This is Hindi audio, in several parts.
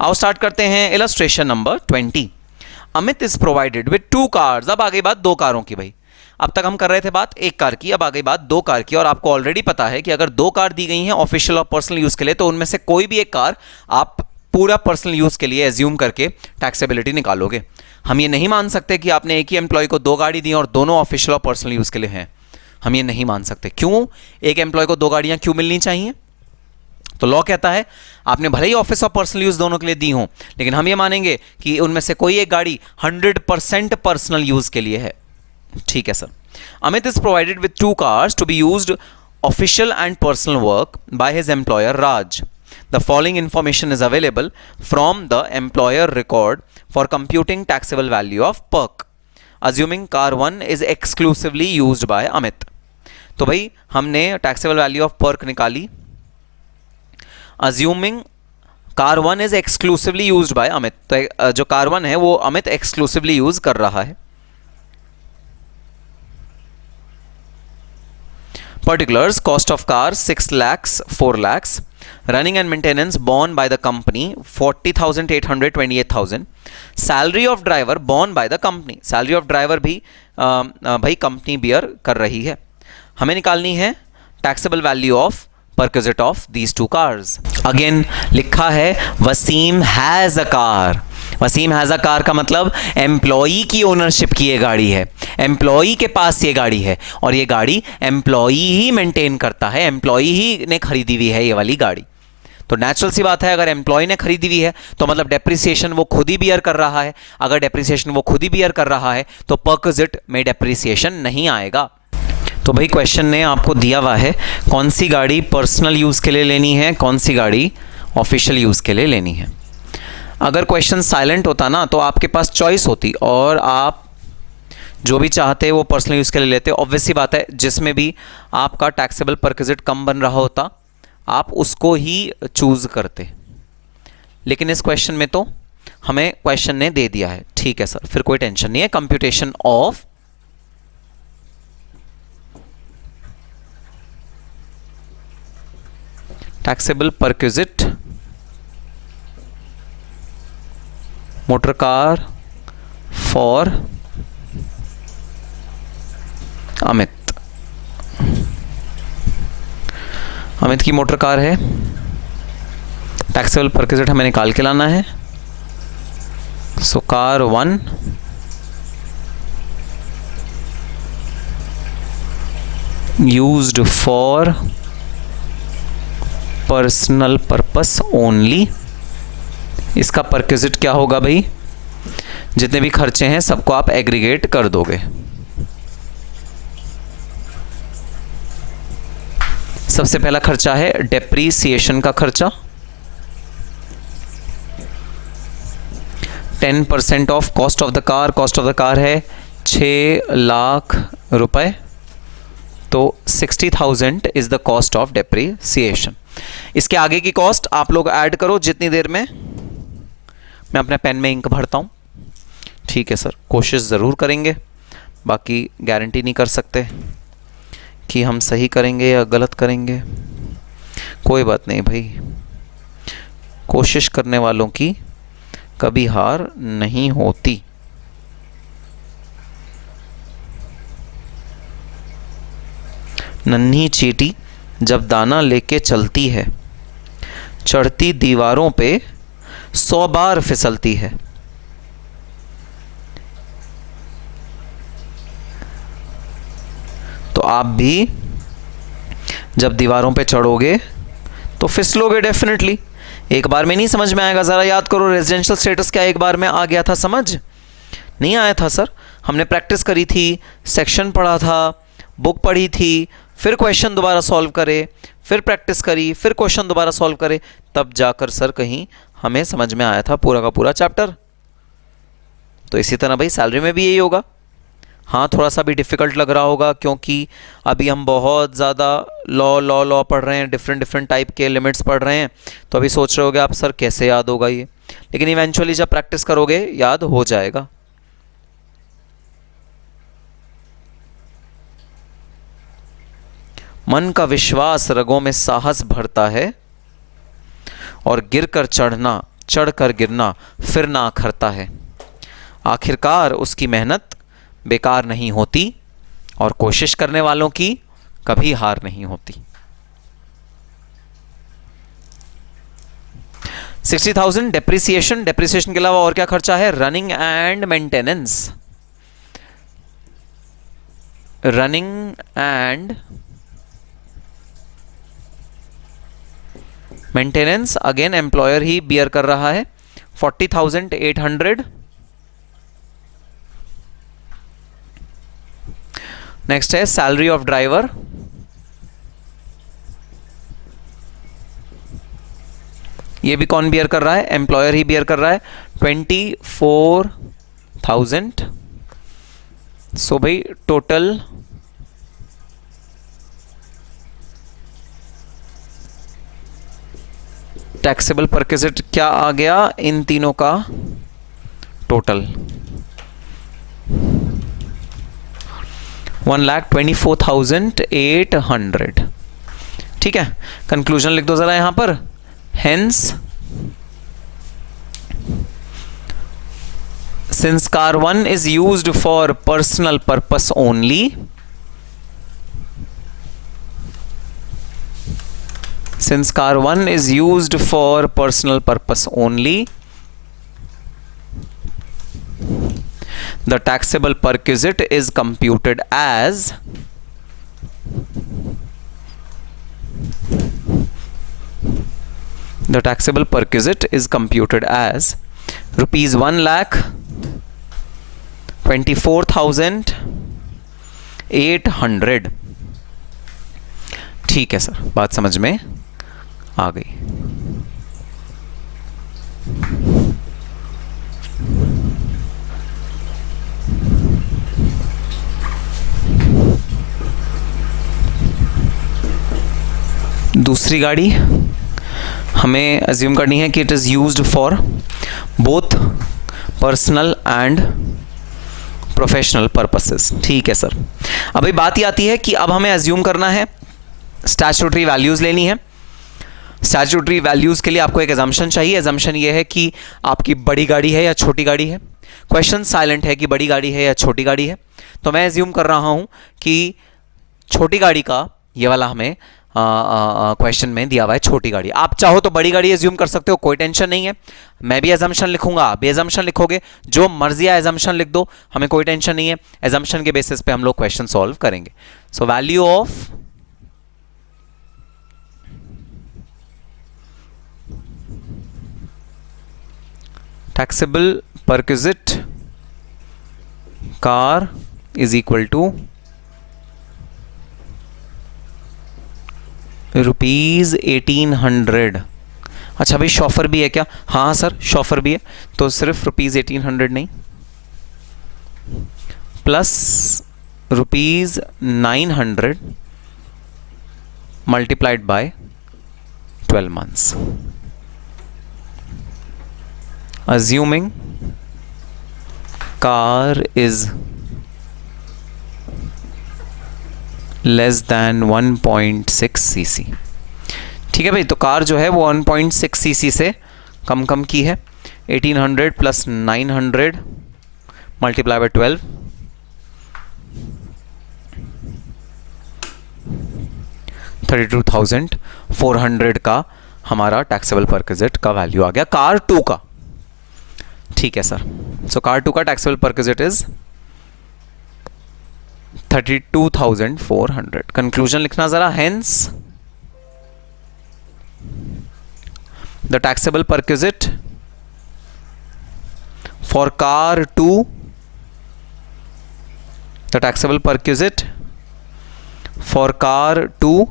आओ स्टार्ट करते हैं illustration number 20। Amit is provided with 2 cars. अब आ गई बात 2 कारों की भाई। अब तक हम कर रहे थे बात 1 कार की, अब आ गई बात 2 कार की। और आपको ऑलरेडी पता है कि अगर 2 कार दी गई हैं ऑफिशियल और पर्सनल यूज के लिए, तो उनमें से कोई भी एक कार आप पूरा पर्सनल यूज के लिए एज्यूम करके टैक्सेबिलिटी निकालोगे। हम ये नहीं मान सकते कि आपने एक ही एम्प्लॉय को 2 गाड़ी दी और दोनों ऑफिशियल और पर्सनल यूज के लिए हैं। हम ये नहीं मान सकते। क्यों? एक एम्प्लॉय को 2 गाड़ियां क्यों मिलनी चाहिए? तो लॉ कहता है आपने भले ही ऑफिस और पर्सनल यूज दोनों के लिए दी हो, लेकिन हम ये मानेंगे कि उनमें से कोई एक गाड़ी 100% पर्सनल यूज के लिए है। ठीक है sir. Amit is provided with 2 cars to be used official and personal work by his employer Raj. The following information is available from the employer record for computing taxable value of perk, assuming car 1 is exclusively used by Amit. तो भाई हमने टैक्सेबल वैल्यू ऑफ पर्क निकाली, assuming car 1 is exclusively used by Amit. तो जो कार 1 है वो अमित एक्सक्लूसिवली यूज कर रहा है। Particulars: cost of car 6 lakhs 4 lakhs, running and maintenance borne by the company 40,800 28,000, salary of driver borne by the company। salary of driver भी भाई कंपनी बियर कर रही है। हमें निकालनी है taxable value of perquisite of these 2 cars। Again लिखा है Wasim has a car. Wasim has a car का मतलब एम्प्लॉई की ओनरशिप की ये गाड़ी है, एम्प्लॉई के पास ये गाड़ी है और ये गाड़ी एम्प्लॉई ही मेंटेन करता है, एम्प्लॉई ही ने खरीदी हुई है ये वाली गाड़ी। तो नेचुरल सी बात है, अगर एम्प्लॉय ने खरीदी हुई है तो मतलब डेप्रिसिएशन वो खुद ही बियर कर रहा है। अगर डेप्रिसिएशन वो खुद ही बियर कर रहा है तो परक्विजिट में डेप्रिसिएशन नहीं आएगा। तो भाई क्वेश्चन ने आपको दिया हुआ है कौन सी गाड़ी पर्सनल यूज़ के लिए लेनी है, कौन सी गाड़ी ऑफिशियल यूज़ के लिए लेनी है। अगर क्वेश्चन साइलेंट होता ना तो आपके पास चॉइस होती और आप जो भी चाहते वो पर्सनल यूज़ के लिए लेते। ऑब्वियस सी बात है, जिसमें भी आपका टैक्सेबल परक्विजिट कम बन रहा होता आप उसको ही चूज़ करते, लेकिन इस क्वेश्चन में तो हमें क्वेश्चन ने दे दिया है। ठीक है सर, फिर कोई टेंशन नहीं है। Computation of taxable perquisite motor car for Amit. Amit की मोटर कार है, टैक्सेबल परक्विजिट हमें निकाल के लाना है। So car 1 used for personal purpose only. इसका परक्विजिट क्या होगा भाई? जितने भी खर्चे हैं सबको आप एग्रीगेट कर दोगे। सबसे पहला खर्चा है डेप्रीसिएशन का खर्चा, 10% of cost of the car. Cost of the car है 6 लाख रुपए, तो 60,000 is the cost of depreciation. इसके आगे की कॉस्ट आप लोग ऐड करो जितनी देर में मैं अपने पेन में इंक भरता हूँ। ठीक है सर, कोशिश ज़रूर करेंगे, बाकी गारंटी नहीं कर सकते कि हम सही करेंगे या गलत करेंगे। कोई बात नहीं भाई, कोशिश करने वालों की कभी हार नहीं होती। नन्ही चींटी जब दाना लेके चलती है, चढ़ती दीवारों पे 100 बार फिसलती है। तो आप भी जब दीवारों पे चढ़ोगे तो फिसलोगे डेफिनेटली। एक बार में नहीं समझ में आएगा। ज़रा याद करो, रेजिडेंशियल स्टेटस क्या एक बार में आ गया था समझ? नहीं आया था सर। हमने प्रैक्टिस करी थी, सेक्शन पढ़ा था, बुक पढ़ी थी, फिर क्वेश्चन दोबारा सॉल्व करे, फिर प्रैक्टिस करी, फिर क्वेश्चन दोबारा सॉल्व करे, तब जाकर सर कहीं हमें समझ में आया था पूरा का पूरा चैप्टर। तो इसी तरह भाई सैलरी में भी यही होगा। हाँ, थोड़ा सा भी डिफ़िकल्ट लग रहा होगा क्योंकि अभी हम बहुत ज़्यादा लॉ पढ़ रहे हैं, डिफरेंट टाइप के लिमिट्स पढ़ रहे हैं। तो अभी सोच रहे होगे आप सर कैसे याद होगा ये, लेकिन इवेंचुअली जब प्रैक्टिस करोगे याद हो जाएगा। मन का विश्वास रगों में साहस भरता है और गिरकर चढ़ना चढ़कर गिरना फिर ना अखरता है। आखिरकार उसकी मेहनत बेकार नहीं होती और कोशिश करने वालों की कभी हार नहीं होती। 60,000 डेप्रिसिएशन, डेप्रिसिएशन के अलावा और क्या खर्चा है? Running and maintenance, running and maintenance again employer ही बियर कर रहा है 40,800। नेक्स्ट है सैलरी ऑफ ड्राइवर, ये भी कौन बियर कर रहा है? एम्प्लॉयर ही बियर कर रहा है 24,000। सो भाई टोटल टैक्सेबल परक्विजिट क्या आ गया इन तीनों का टोटल? 1,24,800। ठीक है, कंक्लूजन लिख दो जरा यहां पर। Hence, since car 1 is used for personal purpose only, since car 1 is used for personal purpose only, the taxable perquisite is computed as rupees 1,24,800। ठीक है सर, बात समझ में आ गई। दूसरी गाड़ी हमें अज्यूम करनी है कि it is used for both personal and professional purposes. ठीक है सर, अभी बात ही आती है कि अब हमें अज्यूम करना है, स्टैट्यूटरी वैल्यूज़ लेनी है। स्टैट्यूटरी वैल्यूज़ के लिए आपको एक एजम्पशन चाहिए। एजम्पशन ये है कि आपकी बड़ी गाड़ी है या छोटी गाड़ी है। क्वेश्चन साइलेंट है कि बड़ी गाड़ी है या छोटी गाड़ी है, तो मैं एज्यूम कर रहा हूँ कि छोटी गाड़ी का ये वाला हमें क्वेश्चन में दिया हुआ है छोटी गाड़ी। आप चाहो तो बड़ी गाड़ी एज्यूम कर सकते हो, कोई टेंशन नहीं है। मैं भी एजम्पशन लिखूंगा, आप भी एजम्पशन लिखोगे, जो मर्जी है एजम्पशन लिख दो, हमें कोई टेंशन नहीं है। एजम्पशन के बेसिस पे हम लोग क्वेश्चन सॉल्व करेंगे। So value of taxable perquisite car is equal to rupees 1800। अच्छा भाई शॉफर भी है क्या? हाँ सर शॉफर भी है, तो सिर्फ रुपीज़ 1800 नहीं, plus rupees 900 multiplied by 12 months, assuming car is less than 1.6 cc। ठीक है भाई, तो कार जो है वो 1.6 cc से कम की है। 1800 प्लस 900 मल्टीप्लाई बाय 12, 32,400 का हमारा टैक्सेबल परक्विजिट का वैल्यू आ गया कार 2 का। ठीक है सर, सो कार 2 का टैक्सेबल परक्विजिट इज 32,400। कंक्लूजन लिखना जरा। Hence the taxable perquisite for car 2, the taxable perquisite for car 2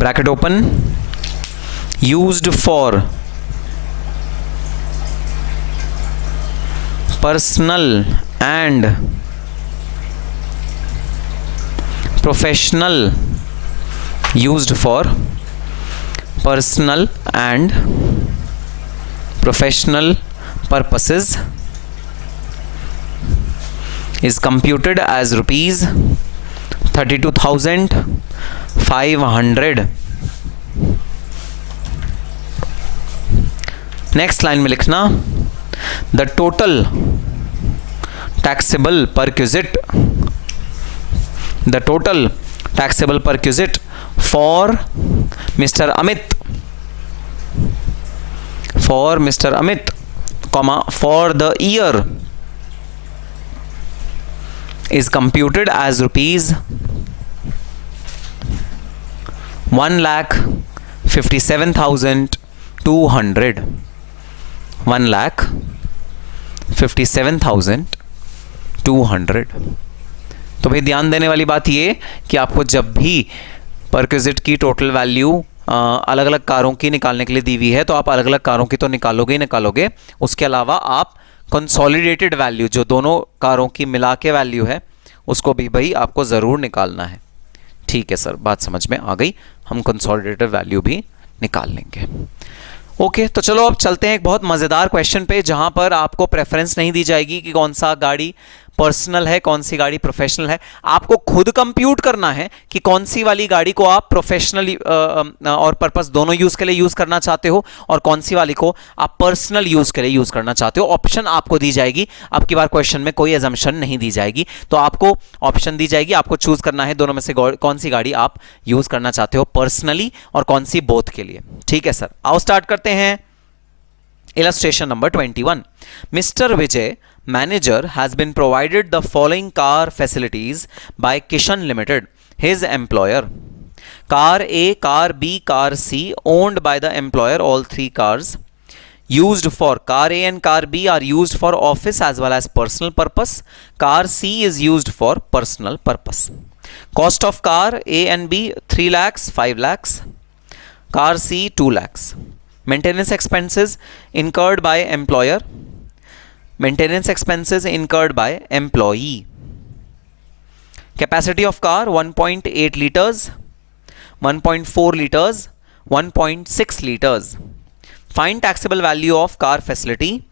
bracket open, used for personal and professional, used for personal and professional purposes is computed as rupees 32,500. Next line में लिखना the total taxable perquisite, the total taxable perquisite for mister Amit, for mister Amit, comma for the year is computed as rupees 1,57,200, 1,57,200। तो भाई ध्यान देने वाली बात ये कि आपको जब भी परक्विजिट की टोटल वैल्यू अलग अलग कारों की निकालने के लिए दी हुई है तो आप अलग अलग कारों की तो निकालोगे ही निकालोगे, उसके अलावा आप कंसोलिडेटेड वैल्यू जो दोनों कारों की मिला के वैल्यू है उसको भी भाई आपको ज़रूर निकालना है। ठीक है सर, बात समझ में आ गई, हम कंसोलिडेटेड वैल्यू भी निकाल लेंगे। ओके तो चलो अब चलते हैं एक बहुत मज़ेदार क्वेश्चन पे जहां पर आपको प्रेफरेंस नहीं दी जाएगी कि कौन सा गाड़ी पर्सनल है कौन सी गाड़ी प्रोफेशनल है। आपको खुद कंप्यूट करना है कि कौन सी वाली गाड़ी को आप प्रोफेशनल और पर्पस दोनों यूज के लिए यूज करना चाहते हो और कौन सी वाली को आप पर्सनल यूज के लिए यूज करना चाहते हो। ऑप्शन आपको दी जाएगी, अब की बार क्वेश्चन में कोई एजम्पशन नहीं दी जाएगी, तो आपको ऑप्शन दी जाएगी, आपको चूज करना है दोनों में से कौन सी गाड़ी आप यूज करना चाहते हो पर्सनली और कौन सी बोथ के लिए। ठीक है सर, आओ स्टार्ट करते हैं। Illustration number 21. Mr. Vijay, manager, has been provided the following car facilities by Kishan Limited, his employer. Car A, Car B, Car C, owned by the employer, all three cars. Used for Car A and Car B are used for office as well as personal purpose. Car C is used for personal purpose. Cost of car A and B 3 lakhs, 5 lakhs. Car C 2 lakhs. Maintenance expenses incurred by employer, maintenance expenses incurred by employee. Capacity of car 1.8 liters, 1.4 liters, 1.6 liters. Find taxable value of car facility.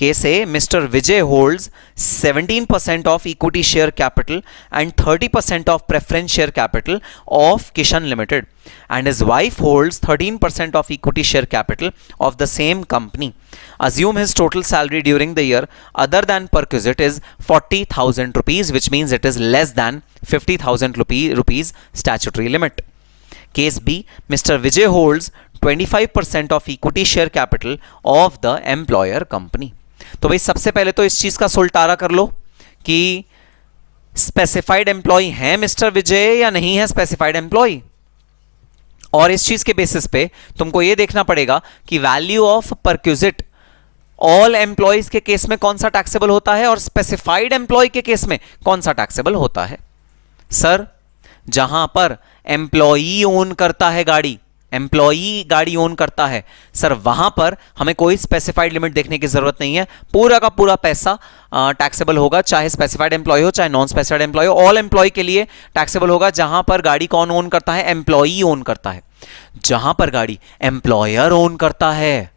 Case A, Mr. Vijay holds 17% of equity share capital and 30% of preference share capital of Kishan Limited, and his wife holds 13% of equity share capital of the same company. Assume his total salary during the year other than perquisite is 40,000 rupees, which means it is less than 50,000 rupees statutory limit. Case B, Mr. Vijay holds 25% of equity share capital of the employer company. तो भाई सबसे पहले तो इस चीज का सुलटारा कर लो कि स्पेसिफाइड एम्प्लॉय है मिस्टर विजय या नहीं है स्पेसिफाइड एम्प्लॉय, और इस चीज के बेसिस पे तुमको यह देखना पड़ेगा कि value of perquisite all employees के केस में कौन सा टैक्सेबल होता है और स्पेसिफाइड एम्प्लॉय के केस में कौन सा टैक्सेबल होता है। सर जहां पर एम्प्लॉई ओन करता है गाड़ी, एम्प्लॉई गाड़ी ओन करता है, सर वहां पर हमें कोई स्पेसिफाइड लिमिट देखने की जरूरत नहीं है, पूरा का पूरा पैसा टैक्सेबल होगा, चाहे स्पेसिफाइड एम्प्लॉय हो चाहे नॉन स्पेसिफाइड एम्प्लॉय हो, ऑल एम्प्लॉय के लिए टैक्सेबल होगा। जहां पर गाड़ी कौन ओन करता है, एम्प्लॉई ओन करता है। जहां पर गाड़ी एम्प्लॉयर ओन करता है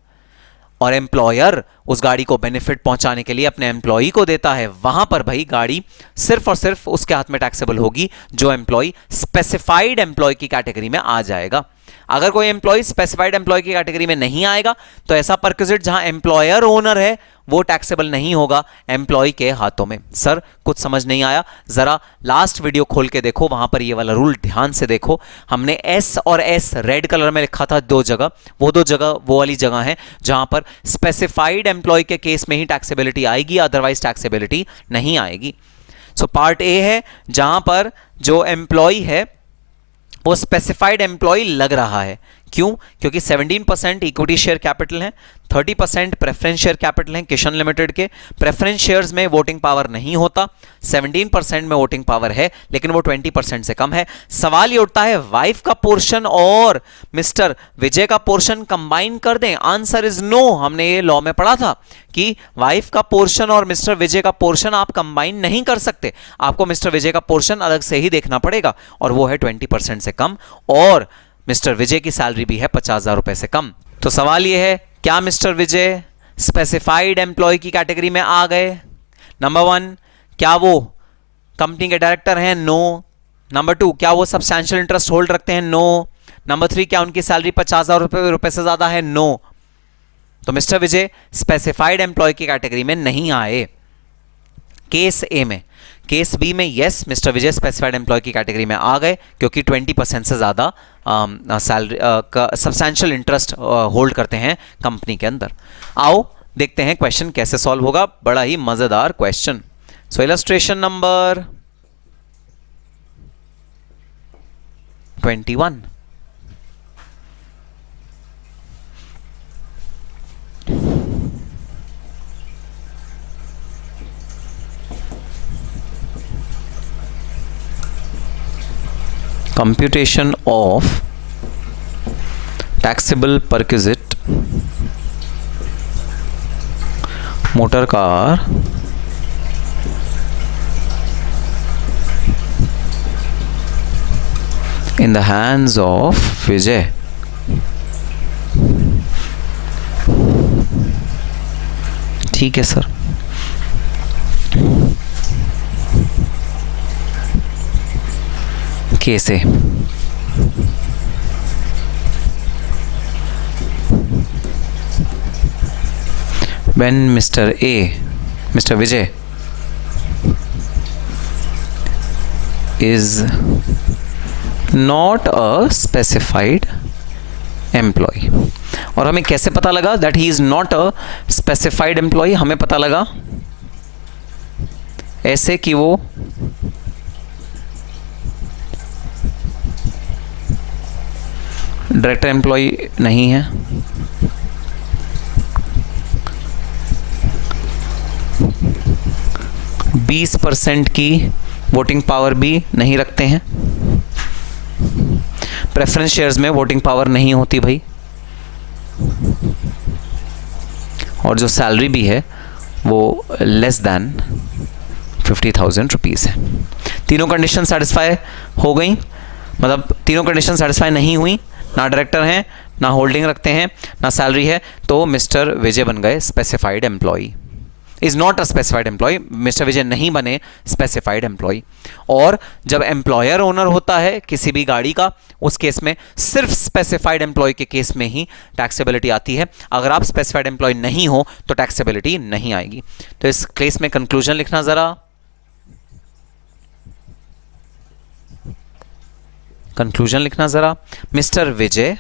और एम्प्लॉयर उस गाड़ी को बेनिफिट पहुंचाने के लिए अपने एम्प्लॉई को देता है, वहां पर भाई गाड़ी सिर्फ और सिर्फ उसके हाथ में टैक्सेबल होगी जो एम्प्लॉय स्पेसिफाइड एम्प्लॉय की कैटेगरी में आ जाएगा। अगर कोई एम्प्लॉय स्पेसिफाइड एम्प्लॉय की कैटेगरी में नहीं आएगा तो ऐसा परक्विजिट जहां एम्प्लॉयर ओनर है वो टैक्सेबल नहीं होगा एम्प्लॉय के हाथों में। सर कुछ समझ नहीं आया, जरा लास्ट वीडियो खोल के देखो, वहां पर ये वाला रूल ध्यान से देखो। हमने एस और एस रेड कलर में लिखा था दो जगह, वो दो जगह वो वाली जगह है जहां पर स्पेसिफाइड एम्प्लॉय के केस में ही टैक्सेबिलिटी आएगी, अदरवाइज टैक्सेबिलिटी नहीं आएगी। सो पार्ट ए है जहां पर जो एम्प्लॉय है वो स्पेसिफाइड एम्प्लॉय लग रहा है। क्यों? क्योंकि 17% इक्विटी शेयर कैपिटल है, 30% प्रेफरेंस शेयर कैपिटल है किशन लिमिटेड के। प्रेफरेंस शेयर्स में वोटिंग पावर नहीं होता, 17% में वोटिंग पावर है लेकिन वो 20% से कम है। सवाल ये उठता है वाइफ का पोर्शन और मिस्टर विजय का पोर्शन कंबाइन कर दें। Answer is no. हमने ये लॉ में पढ़ा था कि वाइफ का पोर्शन और मिस्टर विजय का पोर्शन आप कंबाइन नहीं कर सकते, आपको मिस्टर विजय का पोर्शन अलग से ही देखना पड़ेगा और वो है 20% से कम, और मिस्टर विजय की सैलरी भी है 50,000 रुपए से कम। तो सवाल यह है क्या मिस्टर विजय स्पेसिफाइड एम्प्लॉय की कैटेगरी में आ गए? नंबर 1, क्या वो कंपनी के डायरेक्टर हैं? नो। नंबर 2, क्या वो सब्सटैंशियल इंटरेस्ट होल्ड रखते हैं? नो। नंबर 3, क्या उनकी सैलरी 50,000 रुपए से ज्यादा है? नो। तो मिस्टर विजय स्पेसिफाइड एम्प्लॉय की कैटेगरी में नहीं आए केस ए में। केस बी में यस, मिस्टर विजय स्पेसिफाइड एम्प्लॉय की कैटेगरी में आ गए क्योंकि 20% से ज़्यादा सैलरी सब्सटैंशियल इंटरेस्ट होल्ड करते हैं कंपनी के अंदर। आओ देखते हैं क्वेश्चन कैसे सॉल्व होगा, बड़ा ही मज़ेदार question. So illustration number 21। Computation of taxable perquisite motor car in the hands of Vijay. ठीक है sir. Case A, when Mr. Vijay is not a specified employee। और हमें कैसे पता लगा that he is not a specified employee? हमें पता लगा ऐसे कि वो डायरेक्टर एम्प्लॉय नहीं है, बीस % की वोटिंग पावर भी नहीं रखते हैं, प्रेफरेंस शेयर्स में वोटिंग पावर नहीं होती भाई, और जो सैलरी भी है वो लेस दैन 50,000 रुपीज़ है। तीनों कंडीशन सेटिस्फाई हो गई, मतलब तीनों कंडीशन सेटिस्फाई नहीं हुई, ना डायरेक्टर हैं, ना होल्डिंग रखते हैं, ना सैलरी है, तो मिस्टर विजय बन गए specified employee. Is not a specified employee, mister Vijay नहीं बने स्पेसिफाइड एम्प्लॉय। और जब एम्प्लॉयर ओनर होता है किसी भी गाड़ी का, उस केस में सिर्फ स्पेसिफाइड एम्प्लॉय के केस में ही टैक्सेबिलिटी आती है। अगर आप स्पेसिफाइड एम्प्लॉय नहीं हो तो टैक्सेबिलिटी नहीं आएगी। तो इस केस में कंक्लूजन लिखना ज़रा, कंक्लूजन लिखना ज़रा। Mister Vijay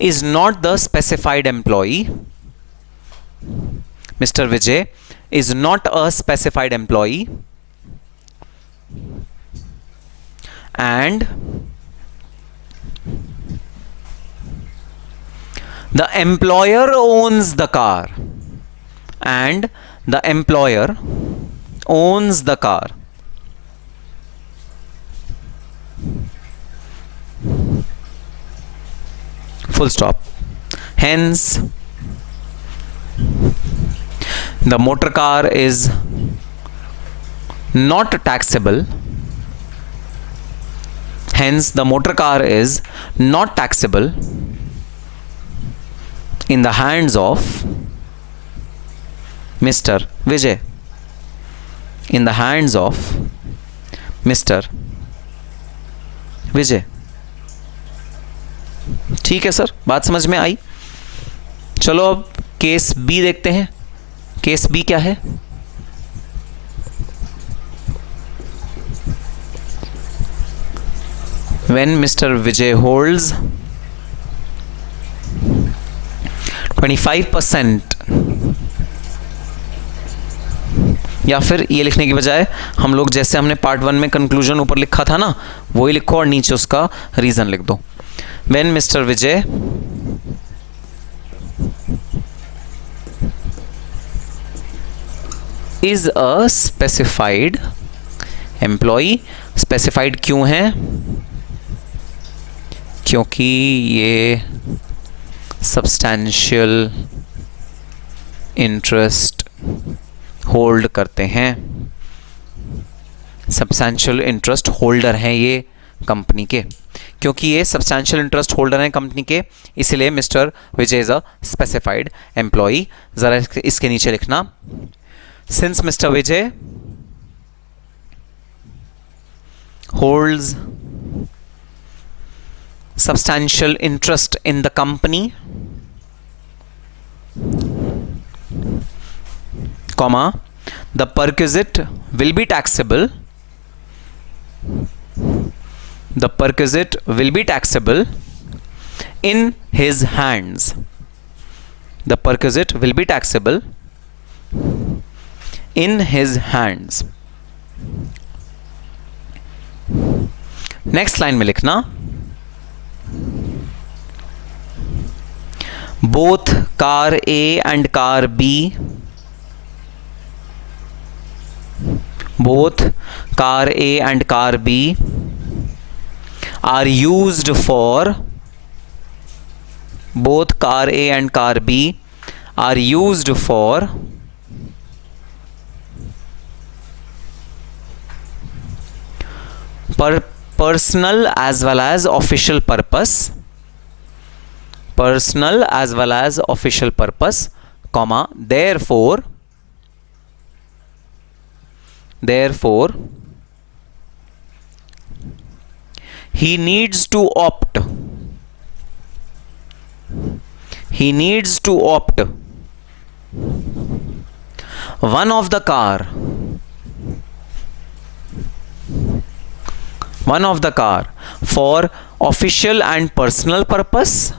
is not the specified employee. Mr. Vijay is not a specified employee, and the employer owns the car, and the employer owns the car. Full stop. Hence, the motor car is not taxable. Hence, the motor car is not taxable in the hands of Mr. Vijay. In the hands of Mr. Vijay. ठीक है सर, बात समझ में आई। चलो अब केस बी देखते हैं। केस बी क्या है? When Mr. Vijay holds 25%, या फिर ये लिखने की बजाय हम लोग जैसे हमने पार्ट 1 में कंक्लूजन ऊपर लिखा था ना, वही लिखो और नीचे उसका रीजन लिख दो। When Mr. Vijay is a specified employee, specified क्यों है? क्योंकि ये substantial interest होल्ड करते हैं, सब्सटैंशियल इंटरेस्ट होल्डर हैं ये कंपनी के। क्योंकि ये सब्सटैंशियल इंटरेस्ट होल्डर हैं कंपनी के, इसलिए mister Vijay is a specified employee. ज़रा इसके नीचे लिखना, Since Mr. Vijay holds substantial interest in the company, comma, the perquisite will be taxable. The perquisite will be taxable in his hands. The perquisite will be taxable in his hands. Next line में लिखना, both car A and car B, both car A and car B are used for, both car A and car B are used for personal as well as official purpose, personal as well as official purpose, comma, therefore he needs to opt, he needs to opt one of the car, one of the car for official and personal purpose,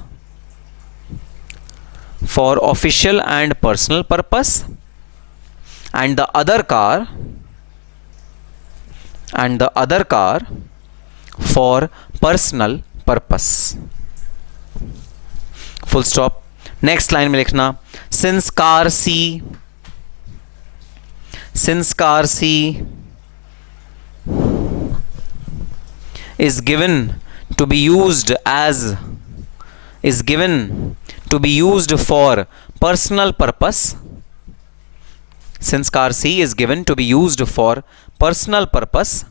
for official and personal purpose, and the other car, and the other car for personal purpose. Full stop. Next line में लिखना, since car C, since car C is given to be used as, is given to be used for personal purpose, since car C is given to be used for personal purpose,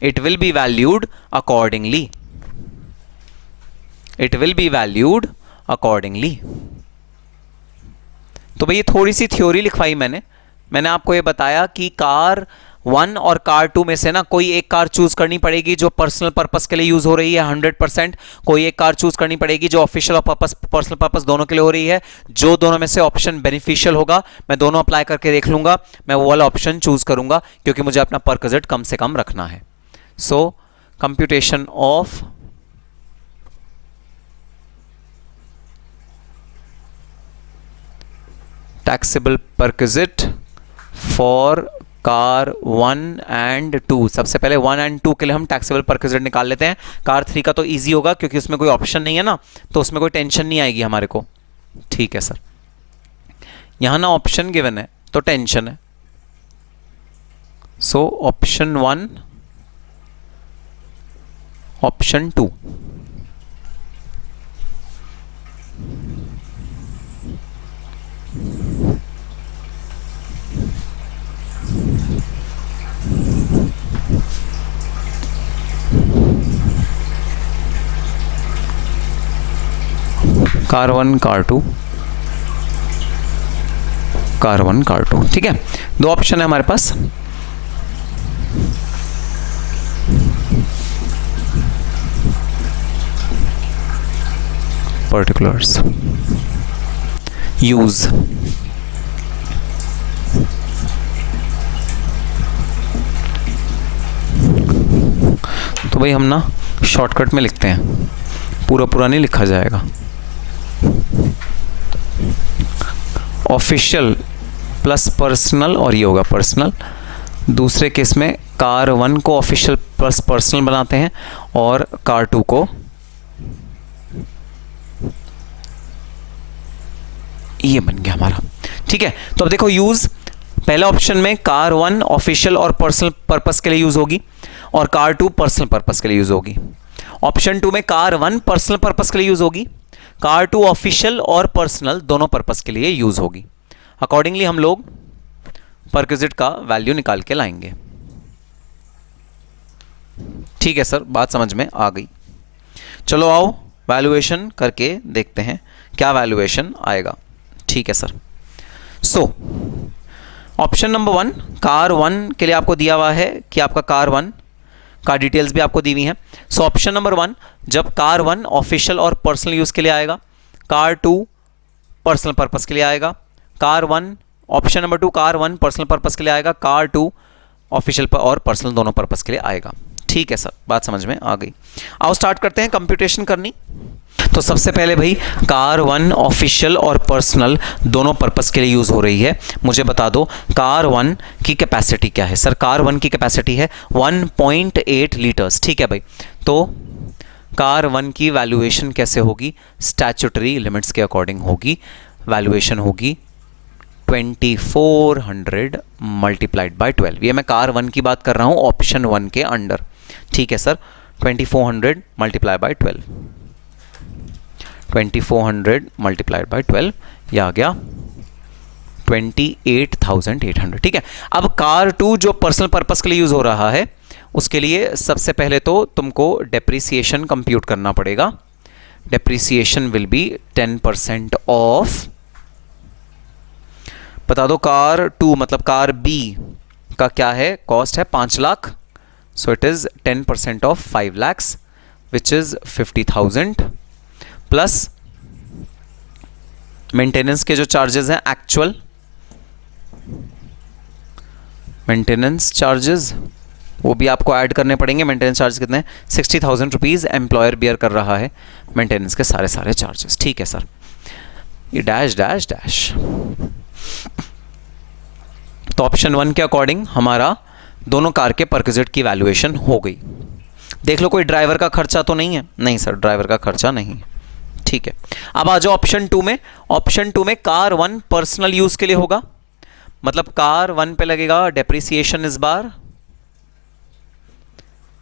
it will be valued accordingly, it will be valued accordingly. तो भाई ये थोड़ी सी थ्योरी लिखवाई मैंने आपको ये बताया कि कार 1 और कार 2 में से ना कोई एक कार चूज करनी पड़ेगी जो पर्सनल पर्पस के लिए यूज हो रही है 100%, कोई एक कार चूज करनी पड़ेगी जो ऑफिशियल और पर्पस पर्सनल पर्पस दोनों के लिए हो रही है। जो दोनों में से ऑप्शन बेनिफिशियल होगा मैं दोनों अप्लाई करके देख लूंगा, मैं वो वाला ऑप्शन चूज करूंगा क्योंकि मुझे अपना परक्विजिट कम से कम रखना है। So computation of taxable perquisite for car 1 and 2, सबसे पहले 1 एंड 2 के लिए हम टैक्सेबल परक्विजिट निकाल लेते हैं। कार 3 का तो इजी होगा क्योंकि उसमें कोई ऑप्शन नहीं है ना, तो उसमें कोई टेंशन नहीं आएगी हमारे को। ठीक है सर, यहां ना ऑप्शन गिवन है तो टेंशन है। So option 1, option 2, car 1 car 2, car 1 car 2। ठीक है, दो ऑप्शन है हमारे पास। पर्टिकुलर्स, यूज, तो भाई हम ना शॉर्टकट में लिखते हैं, पूरा पूरा नहीं लिखा जाएगा। ऑफिशियल प्लस पर्सनल, और ये होगा पर्सनल। दूसरे केस में कार 1 को ऑफिशियल प्लस पर्सनल बनाते हैं और कार 2 को ये बन गया हमारा। ठीक है, तो अब देखो यूज, पहले ऑप्शन में कार 1 ऑफिशियल और पर्सनल पर्पस के लिए यूज होगी और कार 2 पर्सनल पर्पस के लिए यूज होगी। ऑप्शन 2 में कार 1 पर्सनल पर्पस के लिए यूज होगी, कार 2 ऑफिशियल और पर्सनल दोनों पर्पस के लिए यूज होगी। अकॉर्डिंगली हम लोग परक्विजिट का वैल्यू निकाल के लाएंगे। ठीक है सर, बात समझ में आ गई। चलो आओ वैल्यूएशन करके देखते हैं क्या वैल्यूएशन आएगा। ठीक है sir. So option number 1 car 1 के लिए आपको दिया हुआ है कि आपका कार 1 का डिटेल्स भी आपको दी हुई हैं। सो ऑप्शन नंबर 1 जब कार 1 ऑफिशियल और पर्सनल यूज़ के लिए आएगा, कार 2 पर्सनल पर्पस के लिए आएगा, car 1 option number 2 car 1 personal purpose के लिए आएगा, कार 2 ऑफिशियल और पर्सनल दोनों पर्पस के लिए आएगा। ठीक है सर, बात समझ में आ गई। आओ स्टार्ट करते हैं कंप्यूटेशन करनी। तो सबसे पहले भाई कार 1 ऑफिशियल और पर्सनल दोनों पर्पस के लिए यूज़ हो रही है। मुझे बता दो कार 1 की कैपेसिटी क्या है। सर कार 1 की कैपेसिटी है 1.8 लीटर्स। ठीक है भाई, तो कार 1 की वैल्यूएशन कैसे होगी? स्टैट्यूटरी लिमिट्स के अकॉर्डिंग होगी। वैल्यूएशन होगी 2400 मल्टीप्लाइड बाय 12। ये मैं कार 1 की बात कर रहा हूँ ऑप्शन 1 के अंडर। ठीक है sir, 2400 multiply by 12, 2400 multiplied by 12, यह आ गया 28,800। ठीक है, अब कार 2 जो पर्सनल पर्पस के लिए यूज़ हो रहा है उसके लिए सबसे पहले तो तुमको डेप्रिसिएशन कंप्यूट करना पड़ेगा। डेप्रिसिएशन विल बी 10% ऑफ, बता दो कार 2 मतलब कार बी का क्या है, कॉस्ट है 5 lakh. So it is 10% of 5 lakhs which is 50,000 plus maintenance के जो चार्जेस हैं, एक्चुअल मेंटेनेंस चार्जेस वो भी आपको ऐड करने पड़ेंगे। मेंटेनेंस चार्ज कितने हैं? 60,000 रुपीज़ एम्प्लॉयर बियर कर रहा है मेंटेनेंस के सारे चार्जेस। ठीक है सर, ये डैश डैश डैश। तो ऑप्शन 1 के अकॉर्डिंग हमारा दोनों कार के परक्विजिट की वैल्यूएशन हो गई। देख लो कोई ड्राइवर का खर्चा तो नहीं है? नहीं सर, ड्राइवर का खर्चा नहीं। ठीक है, अब आ जाओ ऑप्शन 2 में। ऑप्शन 2 में कार 1 पर्सनल यूज के लिए होगा, मतलब कार 1 पे लगेगा डेप्रिसिएशन इस बार।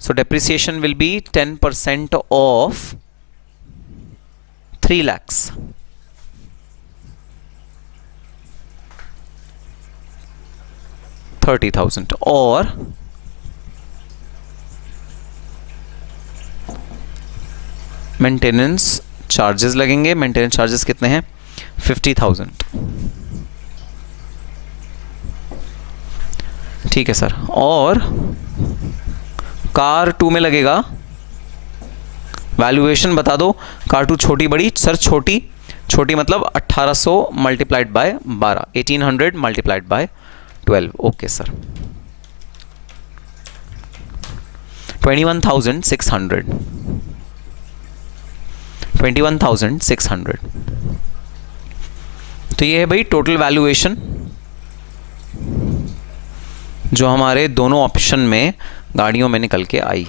So depreciation will be 10% of 3 lakhs, $30,000 और मेंटेनेंस चार्जेस लगेंगे। मेंटेनेंस चार्जेस कितने हैं? 50,000। ठीक है सर, और कार 2 में लगेगा वैल्यूएशन बता दो। कार 2 छोटी बड़ी? सर छोटी मतलब 1800 multiplied by 12, 1800 multiplied by 12। Okay sir, 21,600, 21,600। तो ये है भाई टोटल वैल्यूएशन जो हमारे दोनों ऑप्शन में गाड़ियों में निकल के आई।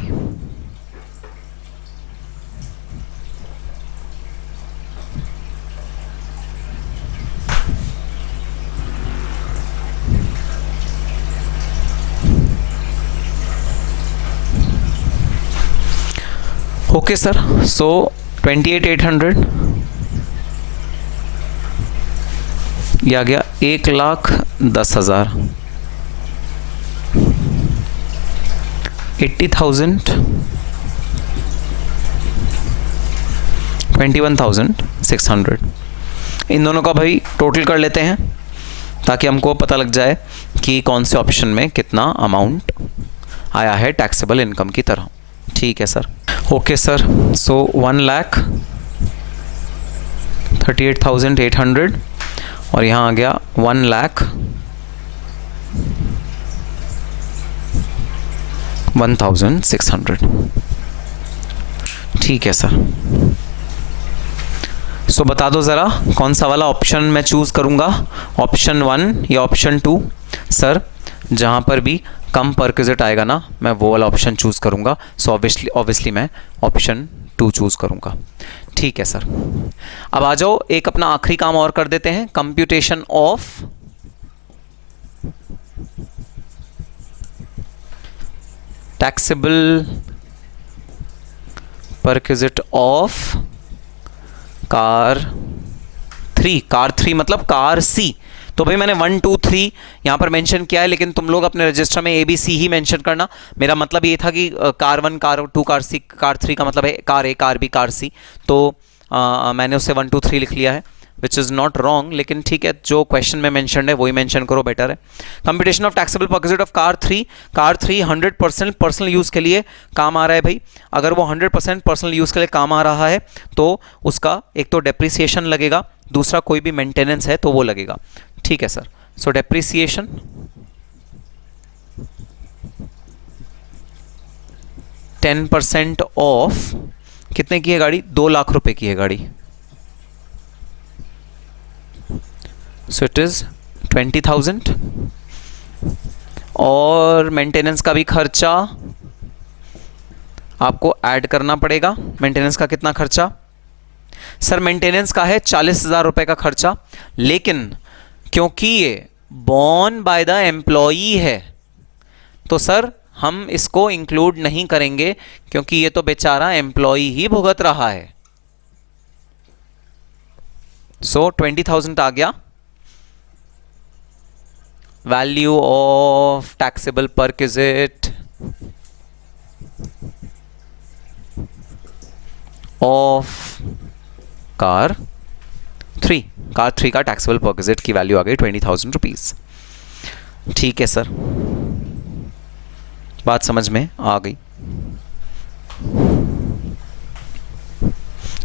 ओके सर, सो 28,800 ये आ गया 1,10,000, 80,000, 21,600। इन दोनों का भाई टोटल कर लेते हैं ताकि हमको पता लग जाए कि कौन से ऑप्शन में कितना अमाउंट आया है टैक्सेबल इनकम की तरह। ठीक है सर, ओके सर। सो 1,38,800 और यहाँ आ गया 1,01,600। ठीक है सर, सो बता दो ज़रा कौन सा वाला ऑप्शन मैं चूज़ करूँगा, ऑप्शन 1 या ऑप्शन 2? सर जहाँ पर भी कम परक्विजिट आएगा ना, मैं वो वाला ऑप्शन चूज़ करूँगा। सो ऑब्वियसली मैं ऑप्शन 2 चूज़ करूँगा। ठीक है सर, अब आ जाओ एक अपना आखिरी काम और कर देते हैं, computation of taxable perquisite of car 3 मतलब कार सी। तो भाई मैंने 1 2 3 यहाँ पर मेंशन किया है, लेकिन तुम लोग अपने रजिस्टर में ABC ही मेंशन करना। मेरा मतलब ये था कि car 1 car 2 car C car 3 का मतलब है car A car B car C। तो मैंने उससे 1 2 3 लिख लिया है। विच इज़ नॉट रॉन्ग, लेकिन ठीक है, जो क्वेश्चन में मेंशन है वही मेंशन करो, बेटर है. Computation of taxable perquisite of car 3. Car 3 100% personal use के लिए काम आ रहा है भाई. अगर वो 100% पर्सनल यूज़ के लिए काम आ रहा है तो उसका एक तो डेप्रिसिएशन लगेगा, दूसरा कोई भी मेंटेनेंस है तो वो लगेगा. ठीक है सर. सो डेप्रिसिएशन 10% ऑफ कितने की है गाड़ी? 2 लाख रुपए की है गाड़ी. So it is 20,000. और मेंटेनेंस का भी खर्चा आपको ऐड करना पड़ेगा. मेंटेनेंस का कितना खर्चा? सर मेंटेनेंस का है 40,000 रुपए का खर्चा, लेकिन क्योंकि ये बॉर्न बाय द एम्प्लॉई है तो सर हम इसको इंक्लूड नहीं करेंगे, क्योंकि ये तो बेचारा एम्प्लॉई ही भुगत रहा है. सो 20,000 आ गया. Value of taxable perquisite of car 3. Car 3 का टैक्सेबल परक्विजिट की वैल्यू आ गई 20,000 रुपीज. ठीक है सर, बात समझ में आ गई.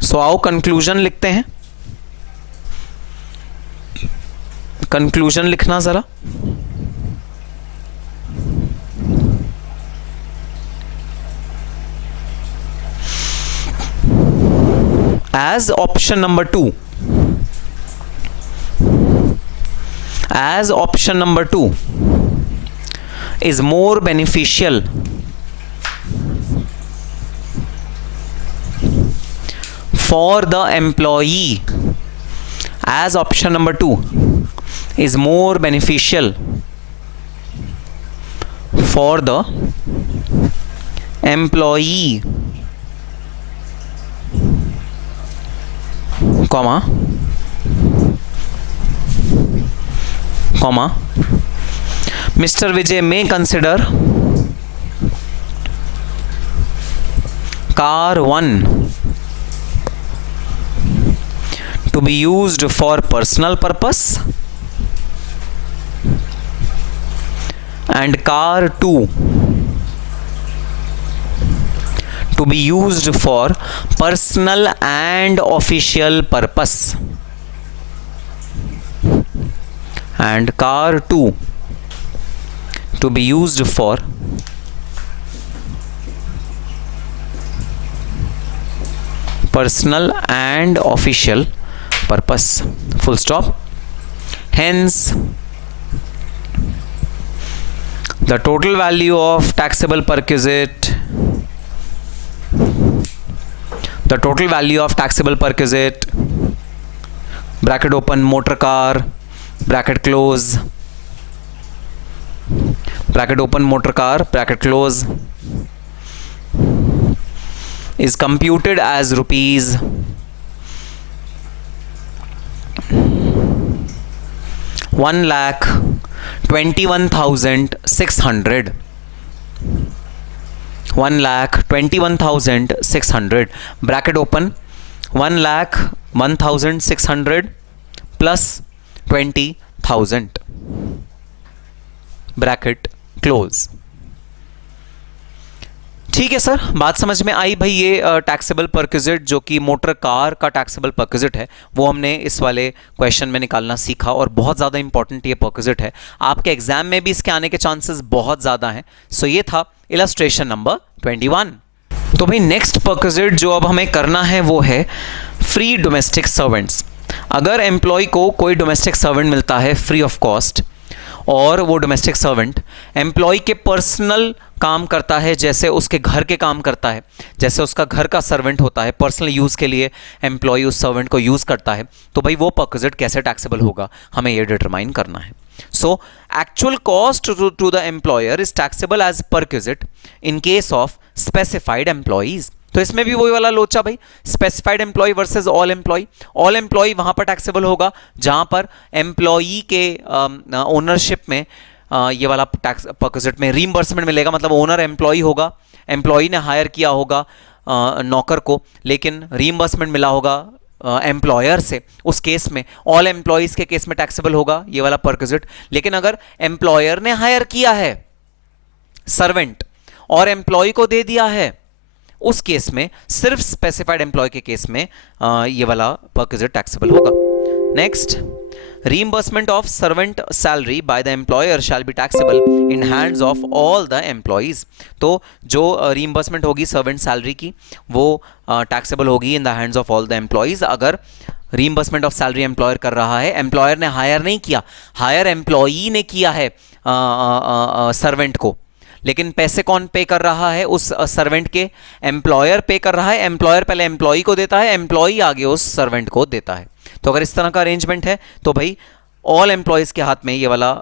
सो आओ कंक्लूजन लिखते हैं. कंक्लूजन लिखना जरा. As option number 2, as option number 2 is more beneficial for the employee, as option number 2 is more beneficial for the employee, comma Mr. Vijay may consider car 1 to be used for personal purpose and car 2 to be used for personal and official purpose, and car 2 to be used for personal and official purpose, full stop. Hence the total value of taxable perquisite, the total value of taxable perquisite, bracket open, motor car, bracket close, bracket open, motor car, bracket close, is computed as rupees 1,21,600. 1,21,600, bracket open, 1,01,600 plus 20,000, bracket close. ठीक है सर, बात समझ में आई भाई. ये टैक्सेबल परक्विजिट जो कि मोटर कार का टैक्सेबल परक्विजिट है वो हमने इस वाले क्वेश्चन में निकालना सीखा, और बहुत ज़्यादा इंपॉर्टेंट ये परक्विजिट है. आपके एग्जाम में भी इसके आने के चांसेस बहुत ज़्यादा हैं. सो ये था इलस्ट्रेशन नंबर 21. तो भाई नेक्स्ट परक्विजिट जो अब हमें करना है वो है फ्री डोमेस्टिक सर्वेंट्स. अगर एम्प्लॉय को कोई डोमेस्टिक सर्वेंट मिलता है फ्री ऑफ कॉस्ट, और वो डोमेस्टिक सर्वेंट एम्प्लॉय के पर्सनल काम करता है, जैसे उसके घर के काम करता है, जैसे उसका घर का सर्वेंट होता है, पर्सनल यूज़ के लिए एम्प्लॉय उस सर्वेंट को यूज़ करता है, तो भाई वो परक्विजिट कैसे टैक्सेबल होगा हमें ये डिटरमाइन करना है. So actual cost to the employer is taxable as perquisite in case of specified employees. तो इसमें भी वही वाला लोचा भाई, specified employee versus all employee. All employee वहां पर टैक्सेबल होगा जहां पर एम्प्लॉई के ओनरशिप में ये वाला टैक्स परक्विजिट में रीइंबर्समेंट मिलेगा. मतलब ओनर एम्प्लॉई होगा, एम्प्लॉई ने हायर किया होगा नौकर को, लेकिन रीइंबर्समेंट मिला होगा एम्प्लॉयर से, उस केस में ऑल एम्प्लॉयज के केस में टैक्सेबल होगा ये वाला परक्विजिट। लेकिन अगर एम्प्लॉयर ने हायर किया है सर्वेंट और एम्प्लॉय को दे दिया है, उस केस में सिर्फ स्पेसिफाइड एम्प्लॉय के केस में ये वाला परक्विजिट टैक्सेबल होगा। Next, reimbursement of servant salary by the employer shall be taxable in hands of all the employees। तो जो reimbursement होगी सर्वेंट सैलरी की वो टैक्सेबल होगी in the hands of all the employees. अगर रीइंबर्समेंट ऑफ सैलरी एम्प्लॉयर कर रहा है, एम्प्लॉयर ने हायर नहीं किया, हायर एम्प्लॉई ने किया है सर्वेंट को, लेकिन पैसे कौन पे कर रहा है उस सर्वेंट के? एम्प्लॉयर पे कर रहा है। एम्प्लॉयर पहले एम्प्लॉई को देता है, एम्प्लॉई आगे उस सर्वेंट को देता है। तो अगर इस तरह का अरेंजमेंट है तो भाई ऑल एम्प्लॉयज के हाथ में ये वाला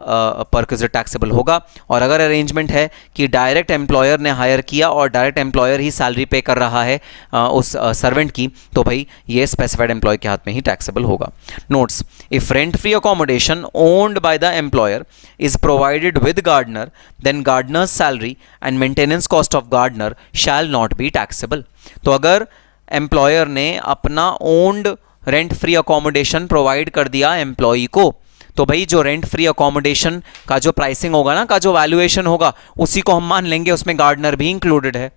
परक्विजिट टैक्सेबल होगा। और अगर अरेंजमेंट है कि डायरेक्ट एम्प्लॉयर ने हायर किया और डायरेक्ट एम्प्लॉयर ही सैलरी पे कर रहा है उस सर्वेंट की, तो भाई ये स्पेसिफाइड एम्प्लॉय के हाथ में ही टैक्सेबल होगा। Notes, if rent free accommodation owned by the employer is provided with gardener, then gardener's salary and maintenance cost of gardener shall not be taxable. तो अगर एम्प्लॉयर ने अपना owned rent free accommodation provide कर दिया एम्प्लॉई को, तो भाई जो रेंट फ्री अकोमोडेशन का जो प्राइसिंग होगा ना, का जो वैल्यूएशन होगा, उसी को हम मान लेंगे उसमें गार्डनर भी इंक्लूडेड है।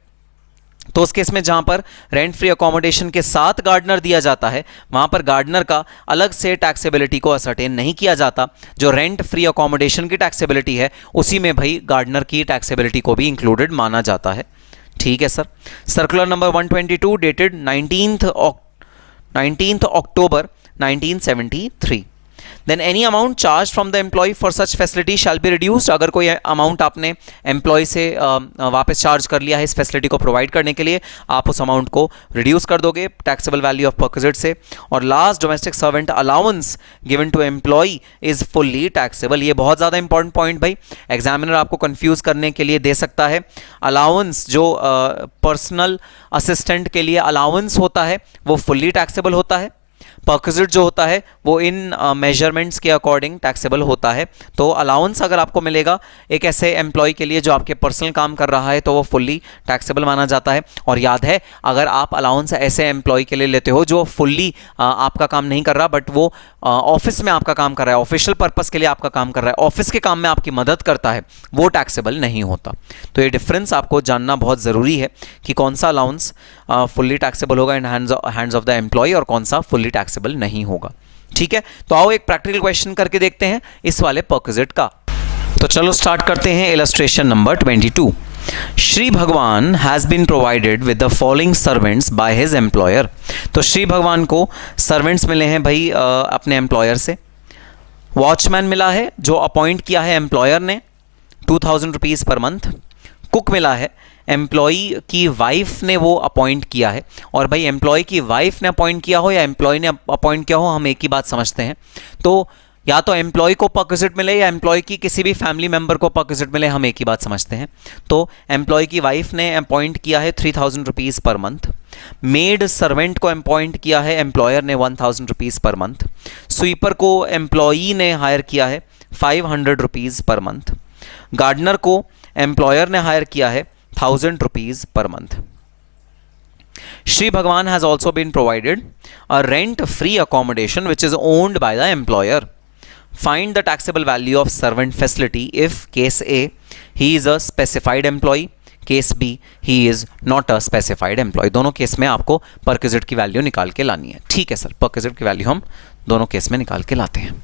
तो उस केस में जहां पर रेंट फ्री अकोमोडेशन के साथ गार्डनर दिया जाता है, वहां पर गार्डनर का अलग से टैक्सेबिलिटी को असर्टेन नहीं किया जाता। जो रेंट फ्री अकोमोडेशन की टैक्सेबिलिटी है उसी में भाई गार्डनर की टैक्सेबिलिटी को भी इंक्लूडेड माना जाता है। ठीक है sir. Circular number 122 dated 19th October 1973। Then any amount charge from the employee for such facility shall be reduced. अगर कोई अमाउंट आपने एम्प्लॉय से वापस चार्ज कर लिया है इस फैसिलिटी को प्रोवाइड करने के लिए, आप उस अमाउंट को रिड्यूस कर दोगे टैक्सेबल वैल्यू ऑफ परक्विजिट से। और last, domestic servant allowance given to employee is fully taxable. ये बहुत ज़्यादा इंपॉर्टेंट पॉइंट भाई, एग्जामिनर आपको कंफ्यूज करने के लिए दे सकता है। अलाउंस जो पर्सनल असिस्टेंट के लिए अलाउंस होता है वो फुल्ली टैक्सेबल होता है। परक्विजिट जो होता है वो इन मेजरमेंट्स के अकॉर्डिंग टैक्सेबल होता है। तो अलाउंस अगर आपको मिलेगा एक ऐसे एम्प्लॉय के लिए जो आपके पर्सनल काम कर रहा है, तो वो फुल्ली टैक्सेबल माना जाता है। और याद है, अगर आप अलाउंस ऐसे एम्प्लॉय के लिए लेते हो जो फुल्ली आपका काम नहीं कर रहा, बट वो ऑफिस में आपका काम कर रहा है, ऑफिशियल पर्पस के लिए आपका काम कर रहा है, ऑफिस के काम में आपकी मदद करता है, वो टैक्सेबल नहीं होता। तो ये डिफरेंस आपको जानना बहुत ज़रूरी है कि कौन सा अलाउंस फुल्ली टैक्सेबल होगा in hands of the employee और कौन सा फुल्ली टैक्सेबल नहीं होगा। ठीक है, तो आओ एक प्रैक्टिकल क्वेश्चन करके देखते हैं इस वाले परक्विजिट का। तो चलो स्टार्ट करते हैं। Illustration number 22। Shri Bhagwan has been provided with the following servants by his employer. तो श्री भगवान को सर्वेंट्स मिले हैं भाई अपने एम्प्लॉयर से। वॉचमैन मिला है जो अपॉइंट किया है एम्प्लॉयर ने 2000 रुपीज़ पर मंथ। कुक मिला है, एम्प्लॉई की वाइफ ने वो अपॉइंट किया है। और भाई एम्प्लॉय की वाइफ ने अपॉइंट किया हो या एम्प्लॉय ने अपॉइंट किया हो, हम एक ही बात समझते हैं। तो या तो एम्प्लॉय को परक्विजिट मिले या एम्प्लॉय की किसी भी फैमिली मेंबर को परक्विजिट मिले, हम एक ही बात समझते हैं। तो एम्प्लॉय की वाइफ ने अपॉइंट किया है 3000 rupees per month. Maid servant को अपॉइंट किया है एम्प्लॉयर ने 1000 रुपीज़ पर मंथ। स्वीपर को एम्प्लॉई ने हायर किया है 500 रुपीज़ पर मंथ। गार्डनर को एम्प्लॉयर ने हायर किया है 1000 rupees per month. Shri Bhagwan has also been provided a rent-free accommodation which is owned by the employer. Find the taxable value of servant facility if case A, he is a specified employee, case B, he is not a specified employee. दोनों केस में आपको परक्विजिट की वैल्यू निकाल के लानी है। ठीक है सर, परक्विजिट की वैल्यू हम दोनों केस में निकाल के लाते हैं।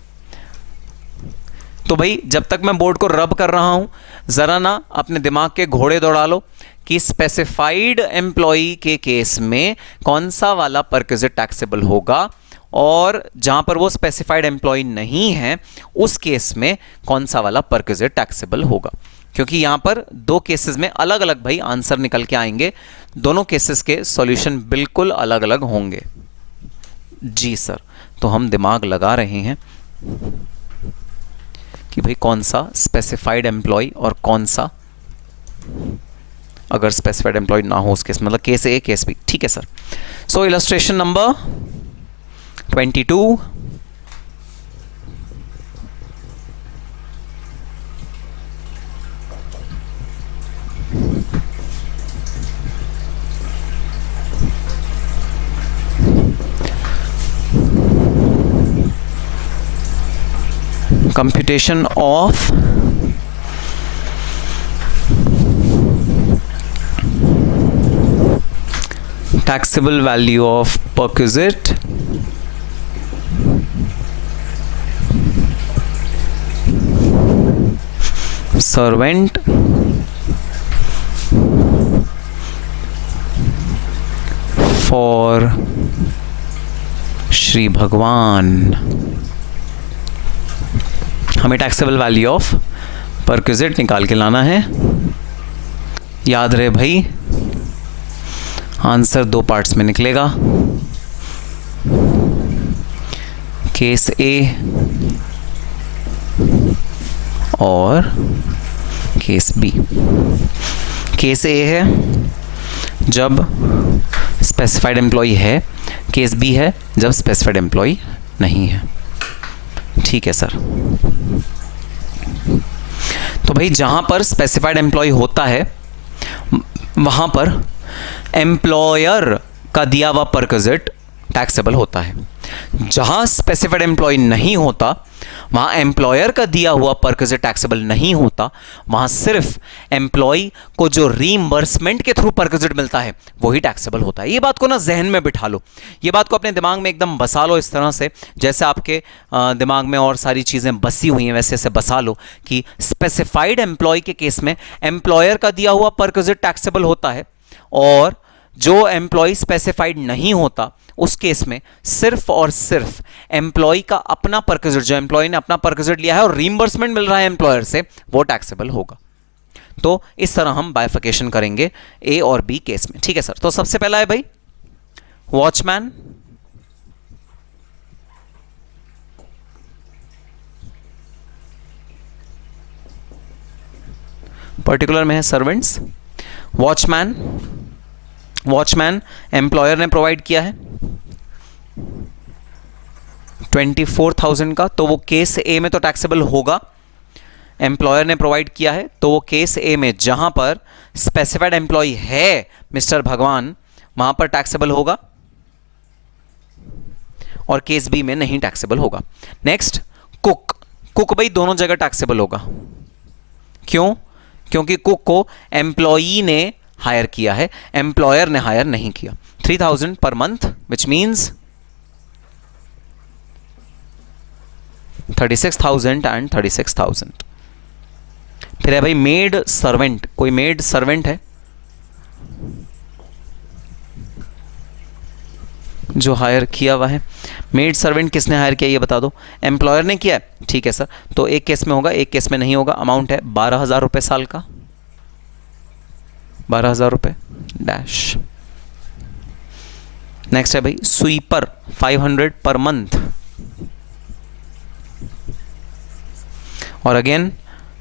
तो भाई जब तक मैं बोर्ड को रब कर रहा हूं, जरा ना अपने दिमाग के घोड़े दौड़ा लो कि स्पेसिफाइड एम्प्लॉई के केस में कौन सा वाला परक्विजिट टैक्सेबल होगा और जहां पर वो स्पेसिफाइड एम्प्लॉई नहीं है उस केस में कौन सा वाला परक्विजिट टैक्सेबल होगा। क्योंकि यहां पर दो केसेस में अलग अलग भाई आंसर निकल के आएंगे, दोनों केसेस के सॉल्यूशन बिल्कुल अलग अलग होंगे। जी सर, तो हम दिमाग लगा रहे हैं कि भाई कौन सा स्पेसिफाइड एम्प्लॉय और कौन सा अगर स्पेसिफाइड एम्प्लॉय ना हो उस केस, मतलब केस ए केस बी। ठीक है sir. So illustration number 22। computation of taxable value of perquisite servant for Shri Bhagwan. हमें टैक्सेबल वैल्यू ऑफ परक्विजिट निकाल के लाना है। याद रहे भाई, आंसर दो पार्ट्स में निकलेगा, केस ए और केस बी। केस ए है जब स्पेसिफाइड एम्प्लॉय है, केस बी है जब स्पेसिफाइड एम्प्लॉय नहीं है। ठीक है सर। तो भाई जहां पर स्पेसिफाइड एम्प्लॉय होता है वहां पर एम्प्लॉयर का दिया हुआ परक्विजिट टैक्सेबल होता है। जहां स्पेसिफाइड एम्प्लॉय नहीं होता वहां एम्प्लॉयर का दिया हुआ परक्विजिट टैक्सेबल नहीं होता, वहां सिर्फ एम्प्लॉय को जो रीइंबर्समेंट के थ्रू परक्विजिट मिलता है वही टैक्सेबल होता है। ये बात को ना जहन में बिठा लो, ये बात को अपने दिमाग में एकदम बसा लो, इस तरह से जैसे आपके दिमाग में और सारी चीजें बसी हुई हैं वैसे से बसा लो कि स्पेसिफाइड एम्प्लॉय के केस में एम्प्लॉयर का दिया हुआ परक्विजिट टैक्सेबल होता है, और जो एम्प्लॉय स्पेसिफाइड नहीं होता उस केस में सिर्फ और सिर्फ एम्प्लॉय का अपना परक्विजिट, जो एम्प्लॉय ने अपना परक्विजिट लिया है और रीइंबर्समेंट मिल रहा है एम्प्लॉयर से, वो टैक्सेबल होगा। तो इस तरह हम बाइफिकेशन करेंगे ए और बी केस में। ठीक है सर। तो सबसे पहला है भाई वॉचमैन, पर्टिकुलर में है सर्वेंट्स। वॉचमैन, वॉचमैन एम्प्लॉयर ने प्रोवाइड किया है 24,000 का, तो वो केस ए में तो टैक्सेबल होगा। एम्प्लॉयर ने प्रोवाइड किया है तो वो केस ए में जहां पर स्पेसिफाइड एम्प्लॉय है मिस्टर भगवान वहां पर टैक्सेबल होगा, और केस बी में नहीं टैक्सेबल होगा। नेक्स्ट कुक, कुक भाई दोनों जगह टैक्सेबल होगा। क्यों? क्योंकि कुक को एम्प्लॉई ने हायर किया है, एम्प्लॉयर ने हायर नहीं किया। 3,000 per month which means 36,000 and 36,000। फिर है भाई मेड सर्वेंट, कोई मेड सर्वेंट है जो हायर किया हुआ है। मेड सर्वेंट किसने हायर किया ये बता दो। एम्प्लॉयर ने किया है, ठीक है सर। तो एक केस में होगा, एक केस में नहीं होगा। अमाउंट है 12,000 रुपये साल का, 12,000 रुपये डैश। नेक्स्ट है भाई स्वीपर 500 पर मंथ, और अगेन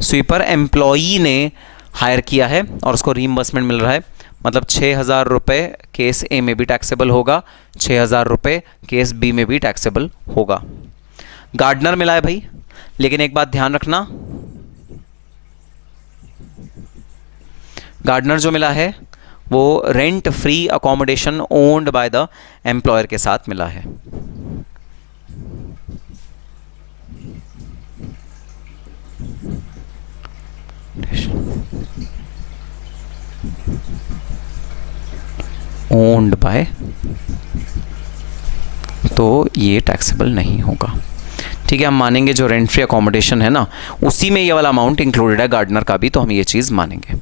स्वीपर एम्प्लॉई ने हायर किया है और उसको रीइंबर्समेंट मिल रहा है, मतलब 6,000 रुपये केस ए में भी टैक्सेबल होगा, 6,000 रुपये केस बी में भी टैक्सेबल होगा। गार्डनर मिला है भाई, लेकिन एक बात ध्यान रखना, गार्डनर जो मिला है वो rent free accommodation owned by the employer के साथ मिला है। ओन्ड बाय, तो ये टैक्सेबल नहीं होगा। ठीक है, हम मानेंगे जो रेंट फ्री अकोमोडेशन है ना उसी में ये वाला अमाउंट इंक्लूडेड है गार्डनर का भी, तो हम ये चीज़ मानेंगे।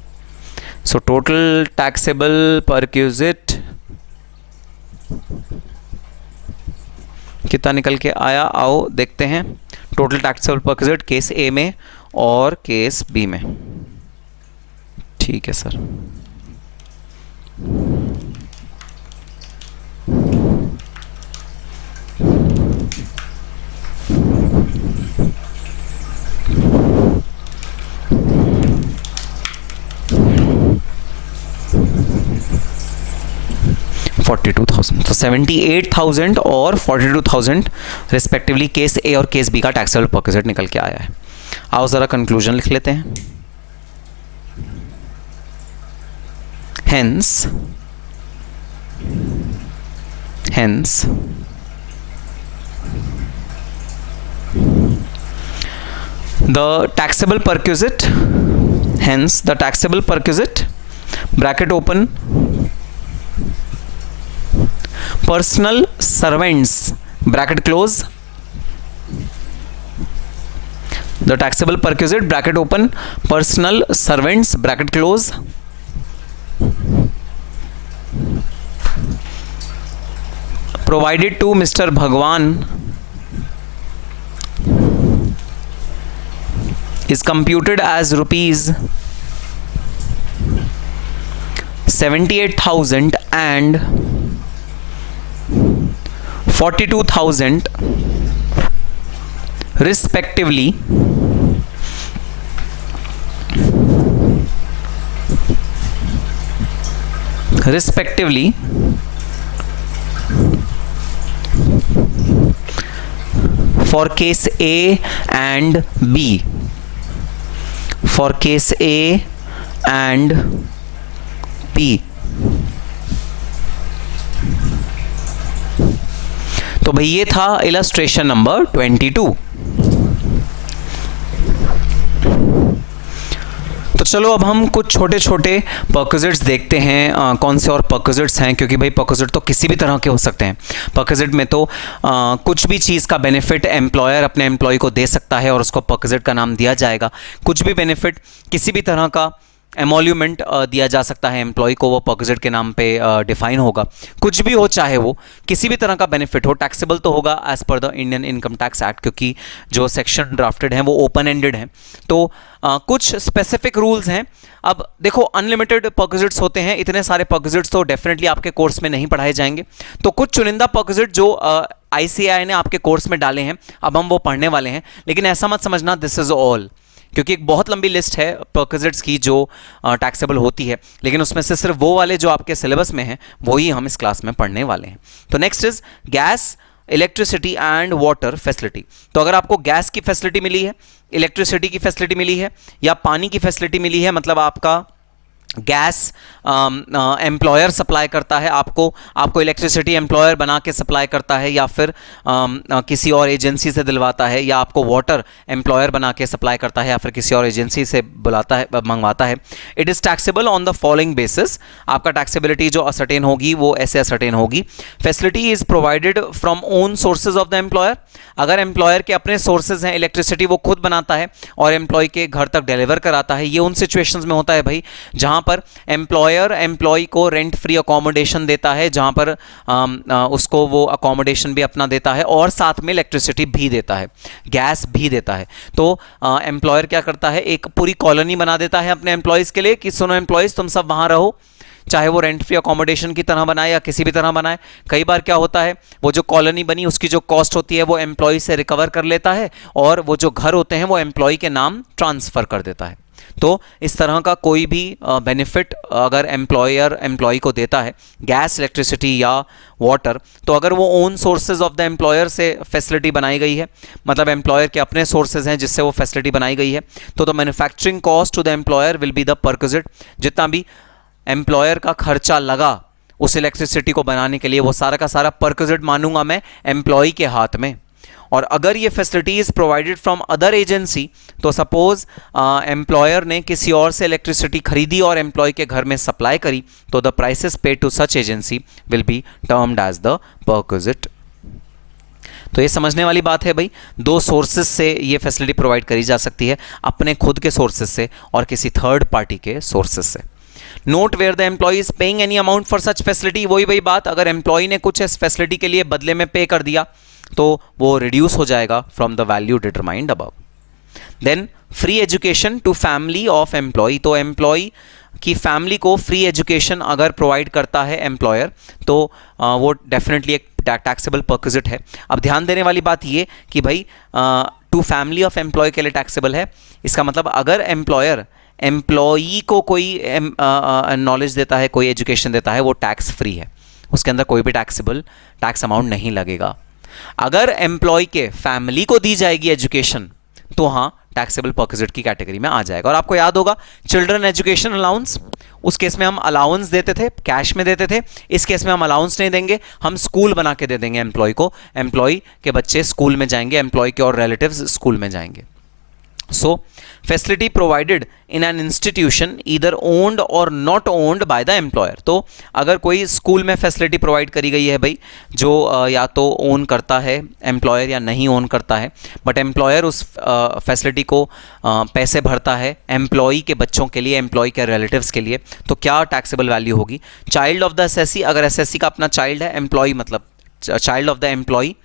सो टोटल टैक्सेबल परक्विजिट कितना निकल के आया, आओ देखते हैं। टोटल टैक्सेबल परक्विजिट केस ए में और केस बी में। ठीक है सर। तो 78,000 और 42,000 रिस्पेक्टिवली केस ए और केस बी का टैक्सेबल परक्विजिट निकल के आया है। आओ जरा कंक्लूजन लिख लेते हैं। hence The taxable perquisite, hence the taxable perquisite, bracket open, personal servants, bracket close, the taxable perquisite, bracket open, personal servants, bracket close, provided to Mr. Bhagwan is computed as rupees 78,000 and 42,000 respectively, for case A and B, for case A and B. तो भाई ये था इलस्ट्रेशन नंबर 22। तो चलो अब हम कुछ छोटे छोटे परक्विजिट्स देखते हैं, कौन से और परक्विजिट्स हैं, क्योंकि भाई परक्विजिट तो किसी भी तरह के हो सकते हैं। परक्विजिट में तो कुछ भी चीज़ का बेनिफिट एम्प्लॉयर अपने एम्प्लॉय को दे सकता है और उसको परक्विजिट का नाम दिया जाएगा। कुछ भी बेनिफिट, किसी भी तरह का एमोल्यूमेंट दिया जा सकता है एम्प्लॉय को, वो परक्विजिट के नाम पे डिफाइन होगा। कुछ भी हो, चाहे वो किसी भी तरह का बेनिफिट हो, टैक्सेबल तो होगा as per the Indian income tax act, क्योंकि जो सेक्शन ड्राफ्टेड हैं वो ओपन एंडेड हैं। तो कुछ स्पेसिफिक रूल्स हैं। अब देखो, अनलिमिटेड परक्विजिट्स होते हैं, इतने सारे परक्विजिट्स तो डेफिनेटली आपके कोर्स में नहीं पढ़ाए जाएंगे। तो कुछ चुनिंदा परक्विजिट जो ICAI ने आपके कोर्स में डाले हैं, अब हम वो पढ़ने वाले हैं। लेकिन ऐसा मत समझना दिस इज ऑल, क्योंकि एक बहुत लंबी लिस्ट है परक्विजिट्स की जो टैक्सेबल होती है, लेकिन उसमें से सिर्फ वो वाले जो आपके सिलेबस में हैं वही हम इस क्लास में पढ़ने वाले हैं। तो next is gas, electricity and water facility. तो अगर आपको गैस की फैसिलिटी मिली है, इलेक्ट्रिसिटी की फैसिलिटी मिली है या पानी की फैसिलिटी मिली है, मतलब आपका गैस एम्प्लॉयर सप्लाई करता है आपको इलेक्ट्रिसिटी एम्प्लॉयर बना के सप्लाई करता है, या फिर किसी और एजेंसी से दिलवाता है, या आपको वाटर एम्प्लॉयर बना के सप्लाई करता है, या फिर किसी और एजेंसी से बुलाता है, मंगवाता है। It is taxable on the following basis. आपका टैक्सेबिलिटी जो असर्टेन होगी वो ऐसे असर्टेन होगी। Facility is provided from own sources of the employer. अगर एम्प्लॉयर के अपने सोर्सेज हैं, इलेक्ट्रिसिटी वो खुद बनाता है और एम्प्लॉय के घर तक डिलीवर कराता है। ये उन सिचुएशंस में होता है भाई जहां पर एम्प्लॉयर एम्प्लॉय को रेंट फ्री अकोमोडेशन देता है, जहां पर उसको वो अकोमोडेशन भी अपना देता है और साथ में इलेक्ट्रिसिटी भी देता है, गैस भी देता है। तो एम्प्लॉयर क्या करता है, एक पूरी कॉलोनी बना देता है अपने एम्प्लॉयज़ के लिए कि सुनो एम्प्लॉयज़ तुम सब वहाँ रहो, चाहे वो रेंट फ्री अकोमोडेशन की तरह बनाए या किसी भी तरह बनाए। कई बार क्या होता है, वो जो कॉलोनी बनी उसकी जो कॉस्ट होती है वो एम्प्लॉय से रिकवर कर लेता है और वो जो घर होते हैं वो एम्प्लॉय के नाम ट्रांसफ़र कर देता है। तो इस तरह का कोई भी बेनिफिट अगर एम्प्लॉयर एम्प्लॉय को देता है, गैस, इलेक्ट्रिसिटी या वाटर, तो अगर वो own sources of the employer से फैसिलिटी बनाई गई है, मतलब एम्प्लॉयर के अपने सोर्सेज हैं जिससे वो फैसिलिटी बनाई गई है, तो the manufacturing cost to the employer will be the perquisite. जितना भी एम्प्लॉयर का खर्चा लगा उस इलेक्ट्रिसिटी को बनाने के लिए, वो सारा का सारा परक्विजिट मानूंगा मैं एम्प्लॉय के हाथ में। और अगर ये facilities provided from other agency, तो सपोज एम्प्लॉयर ने किसी और से इलेक्ट्रिसिटी खरीदी और एम्प्लॉय के घर में सप्लाई करी, तो the prices paid to such agency will be termed as the perquisite. तो ये समझने वाली बात है भाई, दो सोर्सेज से ये फैसिलिटी प्रोवाइड करी जा सकती है, अपने खुद के सोर्सेज से और किसी थर्ड पार्टी के सोर्सेज से। Note where the employee is paying any amount for such facility. वही बात, अगर एम्प्लॉय ने कुछ इस फैसिलिटी के लिए बदले में पे कर दिया तो वो रिड्यूस हो जाएगा from the value determined above. Then free education to family of employee. तो एम्प्लॉय की फैमिली को फ्री एजुकेशन अगर प्रोवाइड करता है एम्प्लॉयर, तो वो डेफिनेटली एक टैक्सेबल परक्विजिट है। अब ध्यान देने वाली बात ये कि भाई टू फैमिली ऑफ एम्प्लॉय के लिए टैक्सेबल है, इसका मतलब अगर एम्प्लॉयर एम्प्लॉई को कोई नॉलेज देता है, कोई एजुकेशन देता है, वो टैक्स फ्री है, उसके अंदर कोई भी टैक्सेबल टैक्स अमाउंट नहीं लगेगा। अगर एम्प्लॉय के फैमिली को दी जाएगी एजुकेशन, तो हाँ टैक्सेबल परक्विजिट की कैटेगरी में आ जाएगा। और आपको याद होगा चिल्ड्रन एजुकेशन अलाउंस, उस केस में हम अलाउंस देते थे, कैश में देते थे। इस केस में हम अलाउंस नहीं देंगे, हम स्कूल बना के दे देंगे एम्प्लॉय को। एम्प्लॉय के बच्चे स्कूल में जाएंगे, एम्प्लॉय के और रिलेटिव्स स्कूल में जाएंगे। So facility provided in an institution either owned or not owned by the employer. तो अगर कोई स्कूल में फैसिलिटी प्रोवाइड करी गई है भाई जो या तो ओन करता है एम्प्लॉयर या नहीं ओन करता है, बट एम्प्लॉयर उस फैसिलिटी को पैसे भरता है एम्प्लॉई के बच्चों के लिए, एम्प्लॉई के रिलेटिव्स के लिए, तो क्या टैक्सेबल वैल्यू होगी? चाइल्ड ऑफ द एसएससी, अगर एसएससी का अपना चाइल्ड है, एम्प्लॉई मतलब child of the employee,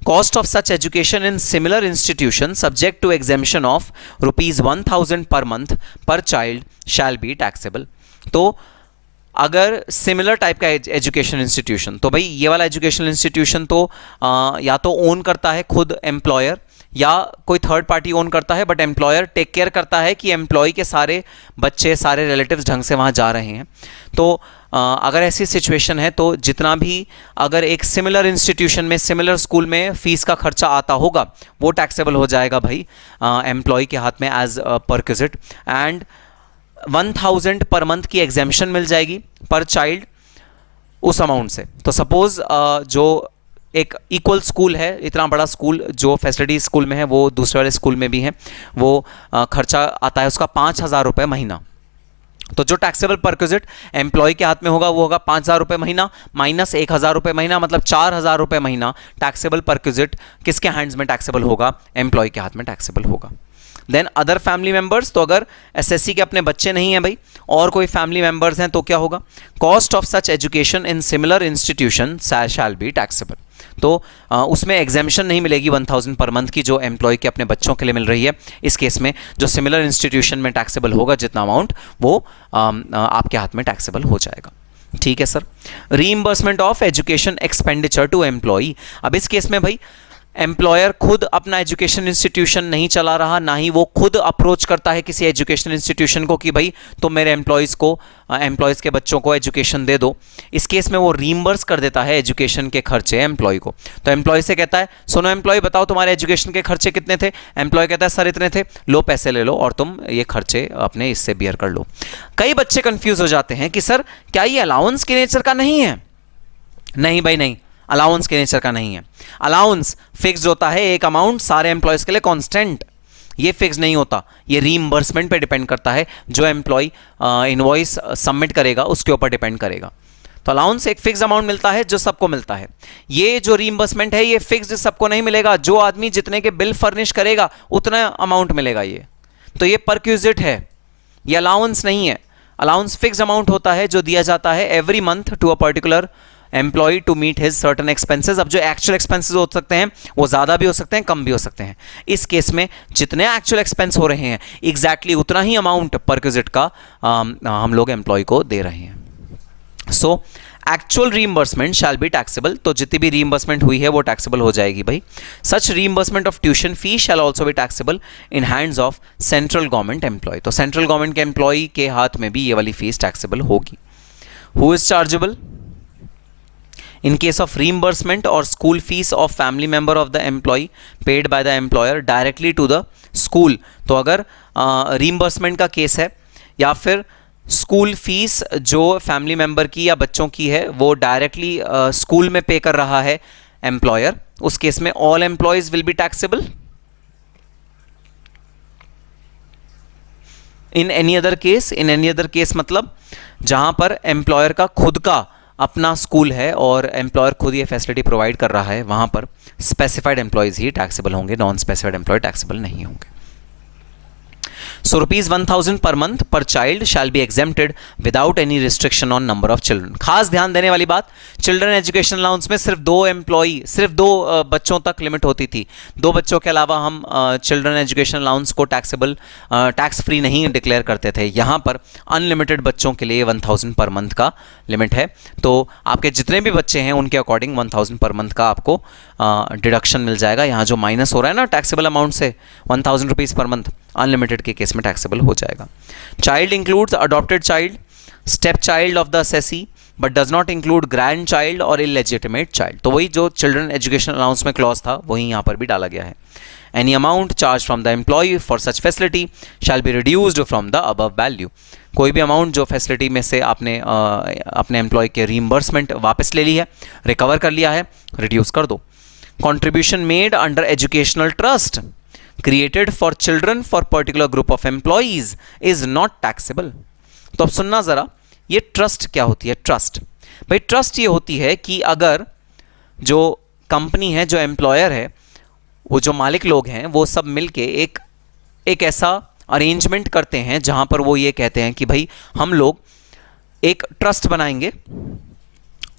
cost of such education in similar institution subject to exemption of rupees 1000 per month per child shall be taxable. तो अगर सिमिलर टाइप का एजुकेशन इंस्टीट्यूशन, तो भाई ये वाला एजुकेशनल इंस्टीट्यूशन तो या तो ओन करता है खुद एम्प्लॉयर या कोई थर्ड पार्टी ओन करता है, बट एम्प्लॉयर टेक केयर करता है कि एम्प्लॉय के सारे बच्चे, सारे रिलेटिव्स ढंग से वहाँ जा रहे हैं। तो अगर ऐसी सिचुएशन है तो जितना भी अगर एक सिमिलर इंस्टीट्यूशन में, सिमिलर स्कूल में फीस का खर्चा आता होगा वो टैक्सेबल हो जाएगा भाई एम्प्लॉय के हाथ में as perquisite. And 1000 per month की एग्जेम्पशन मिल जाएगी पर चाइल्ड उस अमाउंट से। तो सपोज जो एक इक्वल स्कूल है, इतना बड़ा स्कूल जो फैसिलिटी स्कूल में है वो दूसरे वाले स्कूल में भी है, वो खर्चा आता है उसका 5000 रुपये महीना। तो जो टैक्सेबल परक्विजिट एम्प्लॉय के हाथ में होगा वो होगा 5000 रुपये महीना माइनस 1000 रुपये महीना, मतलब 4000 रुपये महीना टैक्सेबल परक्विजिट किसके हैंड्स में टैक्सेबल होगा? एम्प्लॉय के हाथ में टैक्सेबल होगा। देन अदर फैमिली मेंबर्स, तो अगर एसएससी के अपने बच्चे नहीं हैं भाई और कोई फैमिली मेंबर्स हैं तो क्या होगा? Cost of such education in similar institution shall be taxable. तो उसमें एग्जेम्पशन नहीं मिलेगी 1000 पर मंथ की जो एम्प्लॉय के अपने बच्चों के लिए मिल रही है। इस केस में जो सिमिलर इंस्टीट्यूशन में टैक्सेबल होगा जितना अमाउंट वो आपके हाथ में टैक्सेबल हो जाएगा। ठीक है sir. Reimbursement of education expenditure to employee, अब इस केस में भाई एम्प्लॉयर खुद अपना एजुकेशन इंस्टीट्यूशन नहीं चला रहा, ना ही वो खुद अप्रोच करता है किसी एजुकेशन इंस्टीट्यूशन को कि भाई तुम मेरे एम्प्लॉयज़ के बच्चों को एजुकेशन दे दो। इस केस में वो रीइंबर्स कर देता है एजुकेशन के खर्चे एम्प्लॉय को। तो एम्प्लॉय से कहता है सुनो एम्प्लॉय बताओ तुम्हारे एजुकेशन के खर्चे कितने थे? एम्प्लॉय कहता है सर इतने थे, लो पैसे ले लो और तुम ये खर्चे अपने इससे बियर कर लो। कई बच्चे कंफ्यूज हो जाते हैं कि सर क्या ये अलाउंस के नेचर का नहीं है? नहीं भाई नहीं, अलाउंस के नेचर का नहीं है। अलाउंस फिक्स्ड होता है एक अमाउंट सारे एम्प्लॉयज़ के लिए कांस्टेंट, ये फिक्स नहीं होता, ये रीइंबर्समेंट पे डिपेंड करता है, जो एम्प्लॉय इनवॉइस सबमिट करेगा उसके ऊपर डिपेंड करेगा। तो अलाउंस एक फिक्स अमाउंट मिलता है जो सबको मिलता है। ये जो रीइंबर्समेंट है ये फिक्स्ड सबको नहीं मिलेगा, जो आदमी जितने के बिल फर्निश करेगा उतना अमाउंट मिलेगा ये। तो ये परक्विजिट है, ये अलाउंस नहीं है। अलाउंस फिक्स अमाउंट होता है जो दिया जाता है every month to a particular employee to meet his certain expenses. अब जो एक्चुअल एक्सपेंसेस हो सकते हैं वो ज़्यादा भी हो सकते हैं, कम भी हो सकते हैं। इस केस में जितने एक्चुअल एक्सपेंस हो रहे हैं एग्जैक्टली उतना ही अमाउंट परक्विजिट का हम लोग एम्प्लॉय को दे रहे हैं। So actual reimbursement shall be taxable, तो जितनी भी रीइंबर्समेंट हुई है वो टैक्सेबल हो जाएगी भाई। Such reimbursement of tuition fee shall also be taxable in hands of central government employee. तो सेंट्रल गवर्नमेंट के एम्प्लॉय के हाथ में भी ये वाली फीस टैक्सेबल होगी। Who is chargeable? In case of reimbursement or school fees of family member of the employee paid by the employer directly to the school, तो अगर reimbursement का केस है या फिर स्कूल फीस जो फैमिली मेंबर की या बच्चों की है वो डायरेक्टली स्कूल में पे कर रहा है एम्प्लॉयर, उस केस में all employees will be taxable. In any other case मतलब जहां पर एम्प्लॉयर का खुद का अपना स्कूल है और एम्प्लॉयर खुद ये फैसिलिटी प्रोवाइड कर रहा है, वहां पर स्पेसिफाइड एम्प्लॉयज ही टैक्सेबल होंगे, नॉन स्पेसिफाइड एम्प्लॉय टैक्सेबल नहीं होंगे। So rupees 1000 per month per child shall be exempted without any restriction on number of children। खास ध्यान देने वाली बात, चिल्ड्रन एजुकेशन अलाउंस में सिर्फ दो बच्चों तक लिमिट होती थी। 2 बच्चों के अलावा हम चिल्ड्रन एजुकेशन अलाउंस को टैक्स फ्री नहीं डिक्लेयर करते थे। यहाँ पर अनलिमिटेड बच्चों के लिए 1000 पर मंथ का लिमिट है। तो आपके जितने भी बच्चे हैं उनके अकॉर्डिंग 1000 पर मंथ का आपको डिडक्शन मिल जाएगा। यहाँ जो माइनस हो रहा है ना टैक्सेबल अमाउंट से 1000 रुपीज़ पर मंथ, अनलिमिटेड के केस में टैक्सेबल हो जाएगा। Child includes adopted child, step child of the assessee but does not include grandchild और इलेजिटिमेट चाइल्ड। तो वही जो चिल्ड्रन एजुकेशन अलाउंस में क्लॉज था वही यहाँ पर भी डाला गया है। Any amount charge from the employee for such facility shall be reduced from the above value. कोई भी अमाउंट जो फैसिलिटी में से आपने अपने एम्प्लॉय के रीइंबर्समेंट वापस ले ली है, रिकवर कर लिया है, रिड्यूस कर दो। Contribution made under educational trust, created for children for particular group of employees is not taxable. तो अब सुनना जरा, ये ट्रस्ट क्या होती है? ट्रस्ट भाई, ट्रस्ट ये होती है कि अगर जो कंपनी है, जो एम्प्लॉयर है, वो जो मालिक लोग हैं, वो सब मिलके एक ऐसा अरेंजमेंट करते हैं जहां पर वो ये कहते हैं कि भाई हम लोग एक ट्रस्ट बनाएंगे।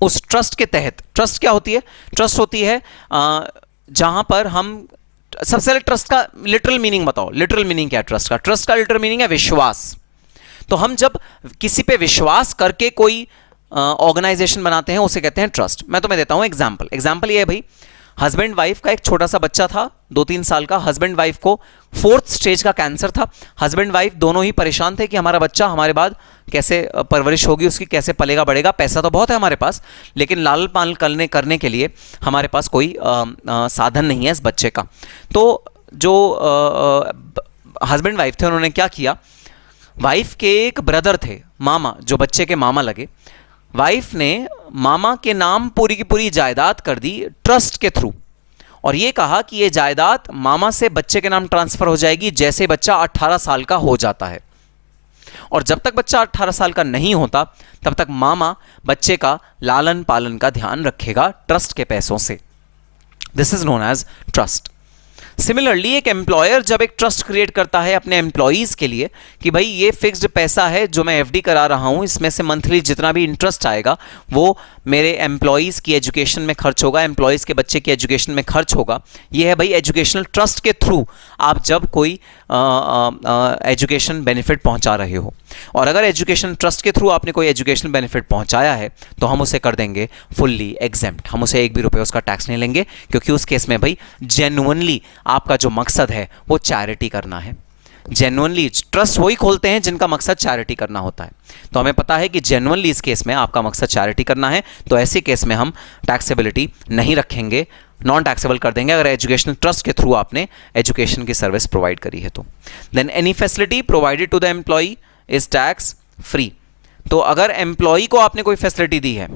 उस ट्रस्ट के तहत, ट्रस्ट क्या होती है? ट्रस्ट होती है जहां पर हम, सबसे पहले ट्रस्ट का लिटरल मीनिंग बताओ। लिटरल मीनिंग क्या है ट्रस्ट का? ट्रस्ट का लिटरल मीनिंग है विश्वास। तो हम जब किसी पे विश्वास करके कोई ऑर्गेनाइजेशन बनाते हैं उसे कहते हैं ट्रस्ट। मैं तुम्हें देता हूं एग्जांपल। एग्जांपल ये है भाई, हस्बैंड वाइफ का एक छोटा सा बच्चा था, 2-3 साल का। हस्बैंड वाइफ को 4th स्टेज का कैंसर था। हस्बैंड वाइफ दोनों ही परेशान थे कि हमारा बच्चा हमारे बाद कैसे परवरिश होगी उसकी, कैसे पलेगा बढ़ेगा। पैसा तो बहुत है हमारे पास, लेकिन लालन पालन करने के लिए हमारे पास कोई साधन नहीं है इस बच्चे का। तो जो हस्बैंड वाइफ थे, उन्होंने क्या किया, वाइफ के एक ब्रदर थे, मामा, जो बच्चे के मामा लगे, वाइफ ने मामा के नाम पूरी की पूरी जायदाद कर दी ट्रस्ट के थ्रू, और ये कहा कि ये जायदाद मामा से बच्चे के नाम ट्रांसफर हो जाएगी जैसे बच्चा 18 साल का हो जाता है। और जब तक बच्चा 18 साल का नहीं होता तब तक मामा बच्चे का लालन पालन का ध्यान रखेगा ट्रस्ट के पैसों से। This is known as trust. Similarly एक एम्प्लॉयर जब एक ट्रस्ट क्रिएट करता है अपने एम्प्लॉयज़ के लिए कि भाई ये फिक्स्ड पैसा है जो मैं एफडी करा रहा हूँ, इसमें से मंथली जितना भी इंटरेस्ट आएगा वो मेरे एम्प्लॉयज़ की एजुकेशन में खर्च होगा, एम्प्लॉयज़ के बच्चे की एजुकेशन में खर्च होगा। ये है भाई एजुकेशनल ट्रस्ट के थ्रू आप जब कोई एजुकेशन बेनिफिट पहुंचा रहे हो। और अगर एजुकेशन ट्रस्ट के थ्रू आपने कोई एजुकेशन बेनिफिट पहुंचाया है तो हम उसे कर देंगे फुल्ली एग्जेम्प्ट। हम उसे 1 भी रुपये उसका टैक्स नहीं लेंगे, क्योंकि उस केस में भाई जेन्युइनली आपका जो मकसद है वो चैरिटी करना है। जेन्युइनली ट्रस्ट वही खोलते हैं जिनका मकसद चैरिटी करना होता है। तो हमें पता है कि जेन्युइनली इस केस में आपका मकसद चैरिटी करना है, तो ऐसे केस में हम टैक्सेबिलिटी नहीं रखेंगे, नॉन टैक्सेबल कर देंगे अगर एजुकेशनल ट्रस्ट के थ्रू आपने एजुकेशन की सर्विस प्रोवाइड करी है तो। Then any facility provided to the employee is tax free. तो अगर एम्प्लॉई को आपने कोई फैसिलिटी दी है,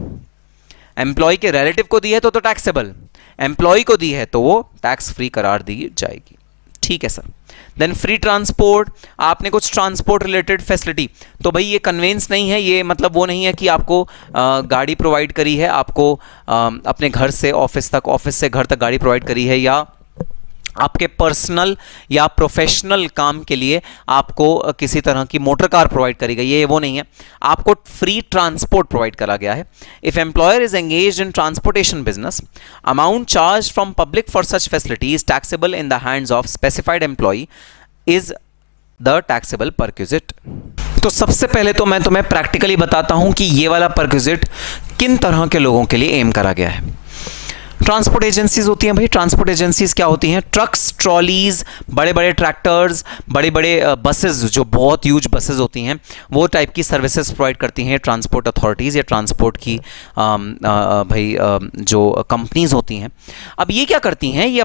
एम्प्लॉई के रिलेटिव को दी है तो टैक्सेबल, एम्प्लॉई को दी है तो वो टैक्स फ्री करार दी जाएगी। ठीक है सर। देन फ्री ट्रांसपोर्ट, आपने कुछ ट्रांसपोर्ट रिलेटेड फैसिलिटी, तो भाई ये कन्वेंस नहीं है, ये मतलब वो नहीं है कि आपको गाड़ी प्रोवाइड करी है, आपको अपने घर से ऑफिस तक, ऑफिस से घर तक गाड़ी प्रोवाइड करी है, या आपके पर्सनल या प्रोफेशनल काम के लिए आपको किसी तरह की मोटर कार प्रोवाइड करी गई है, ये वो नहीं है। आपको फ्री ट्रांसपोर्ट प्रोवाइड करा गया है। If employer is engaged in transportation business, amount charge from public for such facility is taxable in the hands of specified employee is the taxable perquisite. तो सबसे पहले तो मैं तुम्हें प्रैक्टिकली बताता हूं कि ये वाला परक्विजिट किन तरह के लोगों के लिए एम करा गया है। ट्रांसपोर्ट एजेंसीज होती हैं भाई। ट्रांसपोर्ट एजेंसीज क्या होती हैं? ट्रक्स, ट्रॉलीज, बड़े बड़े ट्रैक्टर्स, बड़े बड़े बसेस, जो बहुत ह्यूज बसेस होती हैं, वो टाइप की सर्विसेज प्रोवाइड करती हैं ट्रांसपोर्ट अथॉरिटीज़ या ट्रांसपोर्ट की जो कंपनीज होती हैं। अब ये क्या करती हैं, ये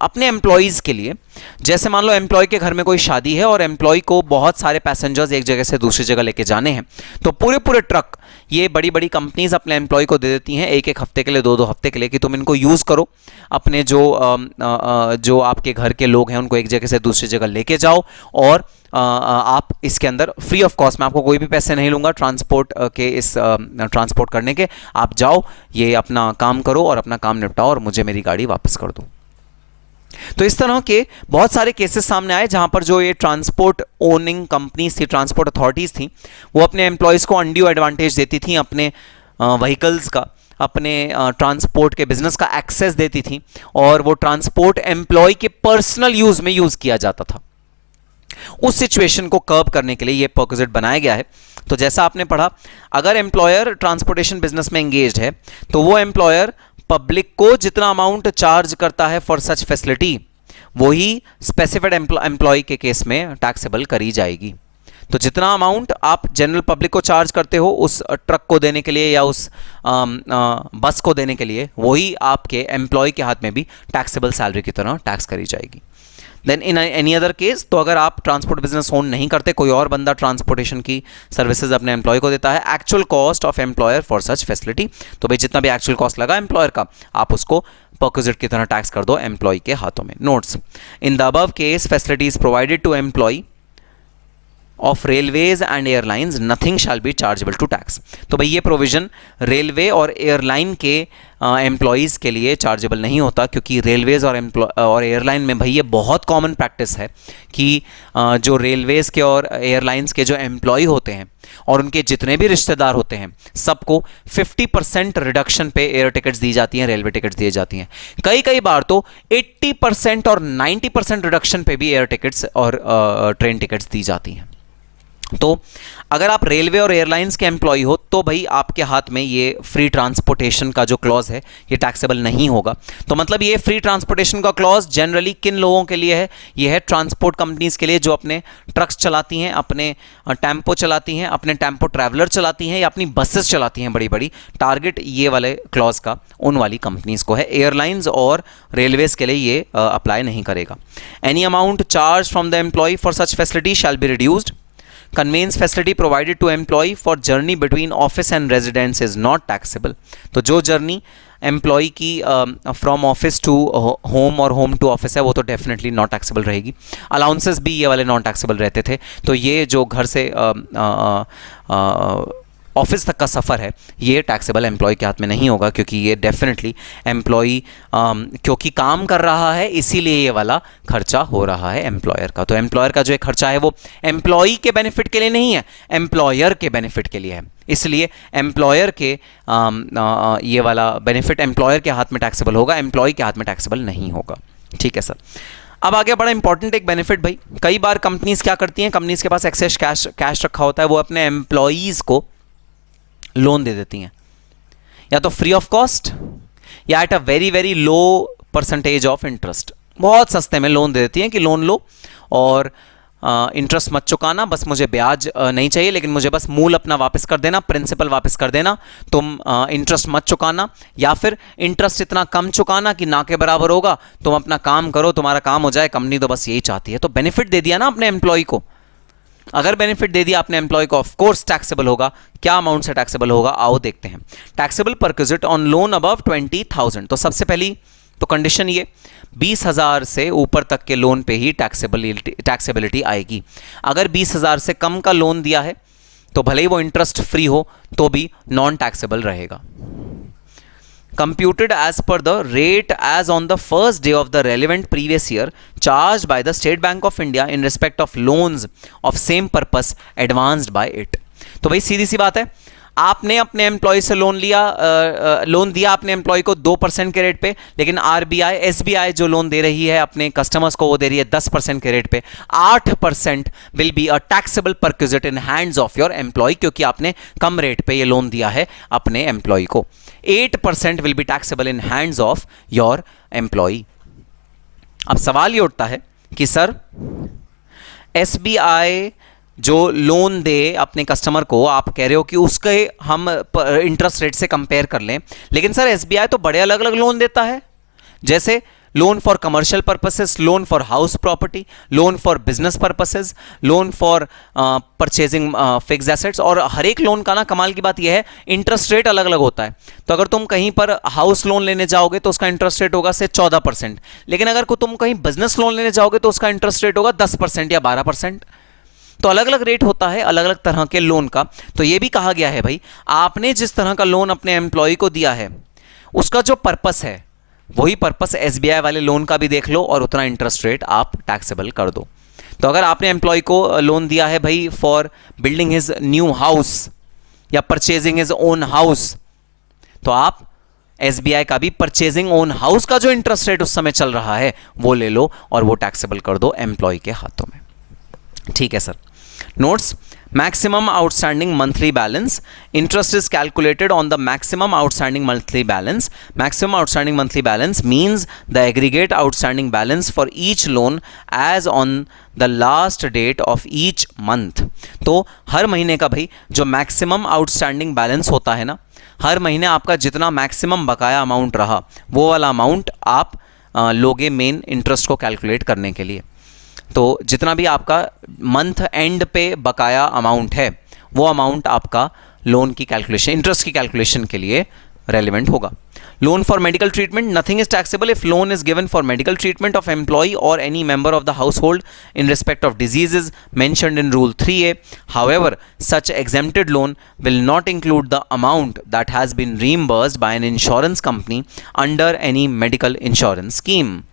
अपने एम्प्लॉयज़ के लिए, जैसे मान लो एम्प्लॉय के घर में कोई शादी है और एम्प्लॉय को बहुत सारे पैसेंजर्स एक जगह से दूसरी जगह लेके जाने हैं, तो पूरे ट्रक ये बड़ी बड़ी कंपनीज अपने एम्प्लॉय को दे देती हैं 1-1 हफ्ते के लिए, 2-2 हफ्ते के लिए, कि तुम इनको यूज़ करो, अपने जो आपके घर के लोग हैं उनको एक जगह से दूसरी जगह लेके जाओ, और आप इसके अंदर फ्री ऑफ कॉस्ट, मैं आपको कोई भी पैसे नहीं लूँगा ट्रांसपोर्ट के, इस ट्रांसपोर्ट करने के, आप जाओ, ये अपना काम करो और अपना काम निपटाओ और मुझे मेरी गाड़ी वापस कर दो। तो इस तरह के बहुत सारे केसेस सामने आए जहां पर जो ये ट्रांसपोर्ट ओनिंग कंपनीज थी, ट्रांसपोर्ट अथॉरिटीज़ थी, वो अपने एम्प्लॉयज़ को अनड्यू एडवांटेज देती थी, अपने व्हीकल्स का, अपने ट्रांसपोर्ट के बिजनेस का एक्सेस देती थी, और वो ट्रांसपोर्ट एम्प्लॉय के पर्सनल यूज़ में यूज़ किया जाता था। उस सिचुएशन को कर्ब करने के लिए ये परक्विजिट बनाया गया है। तो जैसा आपने पढ़ा, अगर एम्प्लॉयर ट्रांसपोर्टेशन बिजनेस में एंगेज्ड है तो वो एम्प्लॉयर पब्लिक को जितना अमाउंट चार्ज करता है फॉर सच फैसिलिटी, वही स्पेसिफाइड एम्प्लॉय के केस में टैक्सेबल करी जाएगी। तो जितना अमाउंट आप जनरल पब्लिक को चार्ज करते हो उस ट्रक को देने के लिए या उस बस को देने के लिए, वही आपके एम्प्लॉय के हाथ में भी टैक्सेबल सैलरी की तरह टैक्स करी जाएगी। Then in any other case, तो अगर आप ट्रांसपोर्ट बिजनेस ओन नहीं करते, कोई और बंदा ट्रांसपोर्टेशन की सर्विसेज अपने एम्प्लॉय को देता है, actual cost of employer for such facility, तो भाई जितना भी एक्चुअल कॉस्ट लगा एम्प्लॉयर का, आप उसको परक्विजिट की तरह टैक्स कर दो एम्प्लॉय के हाथों में. Notes, in the above case facilities provided to employee of railways and airlines nothing shall be chargeable to tax. तो भाई ये प्रोविजन रेलवे और एयरलाइन के एम्प्लॉयज़ के लिए चार्जेबल नहीं होता, क्योंकि रेलवेज और एयरलाइन में भाई ये बहुत कॉमन प्रैक्टिस है कि जो रेलवेज़ के और एयरलाइंस के जो एम्प्लॉय होते हैं और उनके जितने भी रिश्तेदार होते हैं, सबको 50% रिडक्शन पे एयर टिकट्स दी जाती हैं, रेलवे टिकट्स दी जाती हैं. कई बार तो 80% और 90% रिडक्शन पे भी एयर टिकट्स और ट्रेन टिकट्स दी जाती हैं. तो अगर आप रेलवे और एयरलाइंस के एम्प्लॉय हो तो भाई आपके हाथ में ये फ्री ट्रांसपोर्टेशन का जो क्लॉज है ये टैक्सेबल नहीं होगा. तो मतलब ये फ्री ट्रांसपोर्टेशन का क्लॉज जनरली किन लोगों के लिए है? ये है ट्रांसपोर्ट कंपनीज के लिए जो अपने ट्रक्स चलाती हैं, अपने टेम्पो चलाती हैं, अपने टेम्पो ट्रैवलर चलाती हैं या अपनी बसेस चलाती हैं बड़ी बड़ी. टारगेट ये वाले क्लॉज का उन वाली कंपनीज को है. एयरलाइंस और रेलवेज के लिए ये अप्लाई नहीं करेगा. Any amount charge from the employee for such facility shall be reduced. Conveyance facility provided to employee for journey between office and residence is not taxable. तो जो जर्नी एम्प्लॉय की फ्रॉम ऑफिस टू होम और होम टू ऑफिस है वो तो डेफिनेटली नॉट टैक्सेबल रहेगी. अलाउंसेस भी ये वाले नॉन टैक्सेबल रहते थे. तो ये जो घर से ऑफिस तक का सफ़र है ये टैक्सेबल एम्प्लॉय के हाथ में नहीं होगा, क्योंकि ये डेफिनेटली एम्प्लॉय क्योंकि काम कर रहा है इसीलिए ये वाला खर्चा हो रहा है एम्प्लॉयर का. तो एम्प्लॉयर का जो एक खर्चा है वो एम्प्लॉय के बेनिफिट के लिए नहीं है, एम्प्लॉयर के बेनिफिट के लिए है. इसलिए एम्प्लॉयर के ये वाला बेनिफिट एम्प्लॉयर के हाथ में टैक्सेबल होगा, एम्प्लॉय के हाथ में टैक्सेबल नहीं होगा. ठीक है सर. अब आगे बड़ा इंपॉर्टेंट एक बेनिफिट भाई, कई बार कंपनीज क्या करती हैं, कंपनीज के पास एक्सेस कैश रखा होता है, वो अपने एम्प्लॉयज़ को लोन दे देती हैं, या तो फ्री ऑफ कॉस्ट या at a very very low percentage of interest. बहुत सस्ते में लोन दे देती हैं कि लोन लो और इंटरेस्ट मत चुकाना, बस मुझे ब्याज नहीं चाहिए, लेकिन मुझे बस मूल अपना वापस कर देना, प्रिंसिपल वापस कर देना, तुम इंटरेस्ट मत चुकाना, या फिर इंटरेस्ट इतना कम चुकाना कि ना के बराबर होगा, तुम अपना काम करो, तुम्हारा काम हो जाए, कंपनी तो बस यही चाहती है. तो बेनिफिट दे दिया ना अपने एम्प्लॉय को. अगर बेनिफिट दे दिया आपने एम्प्लॉय को, ऑफ कोर्स टैक्सेबल होगा. क्या अमाउंट से टैक्सेबल होगा आओ देखते हैं. Taxable perquisite on loan above 20,000. तो सबसे पहली तो कंडीशन ये 20,000 से ऊपर तक के लोन पे ही टैक्सेबिलिटी आएगी. अगर 20,000 से कम का लोन दिया है तो भले ही वो इंटरेस्ट फ्री हो तो भी नॉन टैक्सेबल रहेगा. Computed as per the rate as on the first day of the relevant previous year charged by the State Bank of India in respect of loans of same purpose advanced by it. तो भाई सीधी सी बात है, आपने अपने एम्प्लॉय से लोन दिया अपने एम्प्लॉय को 2% के रेट पे, लेकिन आरबीआई एसबीआई जो लोन दे रही है अपने कस्टमर्स को वो दे रही है 10% के रेट पे. 8% will be a taxable perquisite in hands of your employee, क्योंकि आपने कम रेट पे ये लोन दिया है अपने एम्प्लॉय को. 8% will be taxable in hands of your employee. अब सवाल ये उठता है कि सर एसबीआई जो लोन दे अपने कस्टमर को, आप कह रहे हो कि उसके हम इंटरेस्ट रेट से कंपेयर कर लें, लेकिन सर एसबीआई तो बड़े अलग अलग लोन देता है, जैसे loan for commercial purposes, loan for house property, loan for business purposes, loan for purchasing fixed assets. और हर एक लोन का ना कमाल की बात यह है इंटरेस्ट रेट अलग अलग होता है. तो अगर तुम कहीं पर हाउस लोन लेने जाओगे तो उसका इंटरेस्ट रेट होगा से 14%, लेकिन अगर तुम कहीं बिजनेस लोन लेने जाओगे तो उसका इंटरेस्ट रेट होगा 10% या 12%. तो अलग अलग रेट होता है अलग अलग तरह के लोन का. तो ये भी कहा गया है भाई, आपने जिस तरह का लोन अपने एम्प्लॉय को दिया है उसका जो पर्पस है वही पर्पस एसबीआई वाले लोन का भी देख लो और उतना इंटरेस्ट रेट आप टैक्सेबल कर दो. तो अगर आपने एम्प्लॉय को लोन दिया है भाई for building his new house या परचेजिंग हिज ओन हाउस, तो आप एसबीआई का भी परचेजिंग ओन हाउस का जो इंटरेस्ट रेट उस समय चल रहा है वो ले लो और वो टैक्सेबल कर दो एम्प्लॉय के हाथों में. ठीक है sir. Notes, maximum outstanding monthly balance. Interest is calculated on the maximum outstanding monthly balance. Maximum outstanding monthly balance means the aggregate outstanding balance for each loan as on the last date of each month. तो हर महीने का भाई जो मैक्सिमम आउटस्टैंडिंग बैलेंस होता है ना, हर महीने आपका जितना मैक्सिमम बकाया अमाउंट रहा वो वाला अमाउंट आप लोगे मेन इंटरेस्ट को कैलकुलेट करने के लिए. तो जितना भी आपका मंथ एंड पे बकाया अमाउंट है वो अमाउंट आपका लोन की कैलकुलेशन, इंटरेस्ट की कैलकुलेशन के लिए रेलिवेंट होगा. Loan for medical treatment, nothing is taxable if loan is given for medical treatment of employee or any member of the household in respect of diseases mentioned in Rule 3A. However, such exempted loan will not include the amount that has been reimbursed by an insurance company under any medical insurance scheme.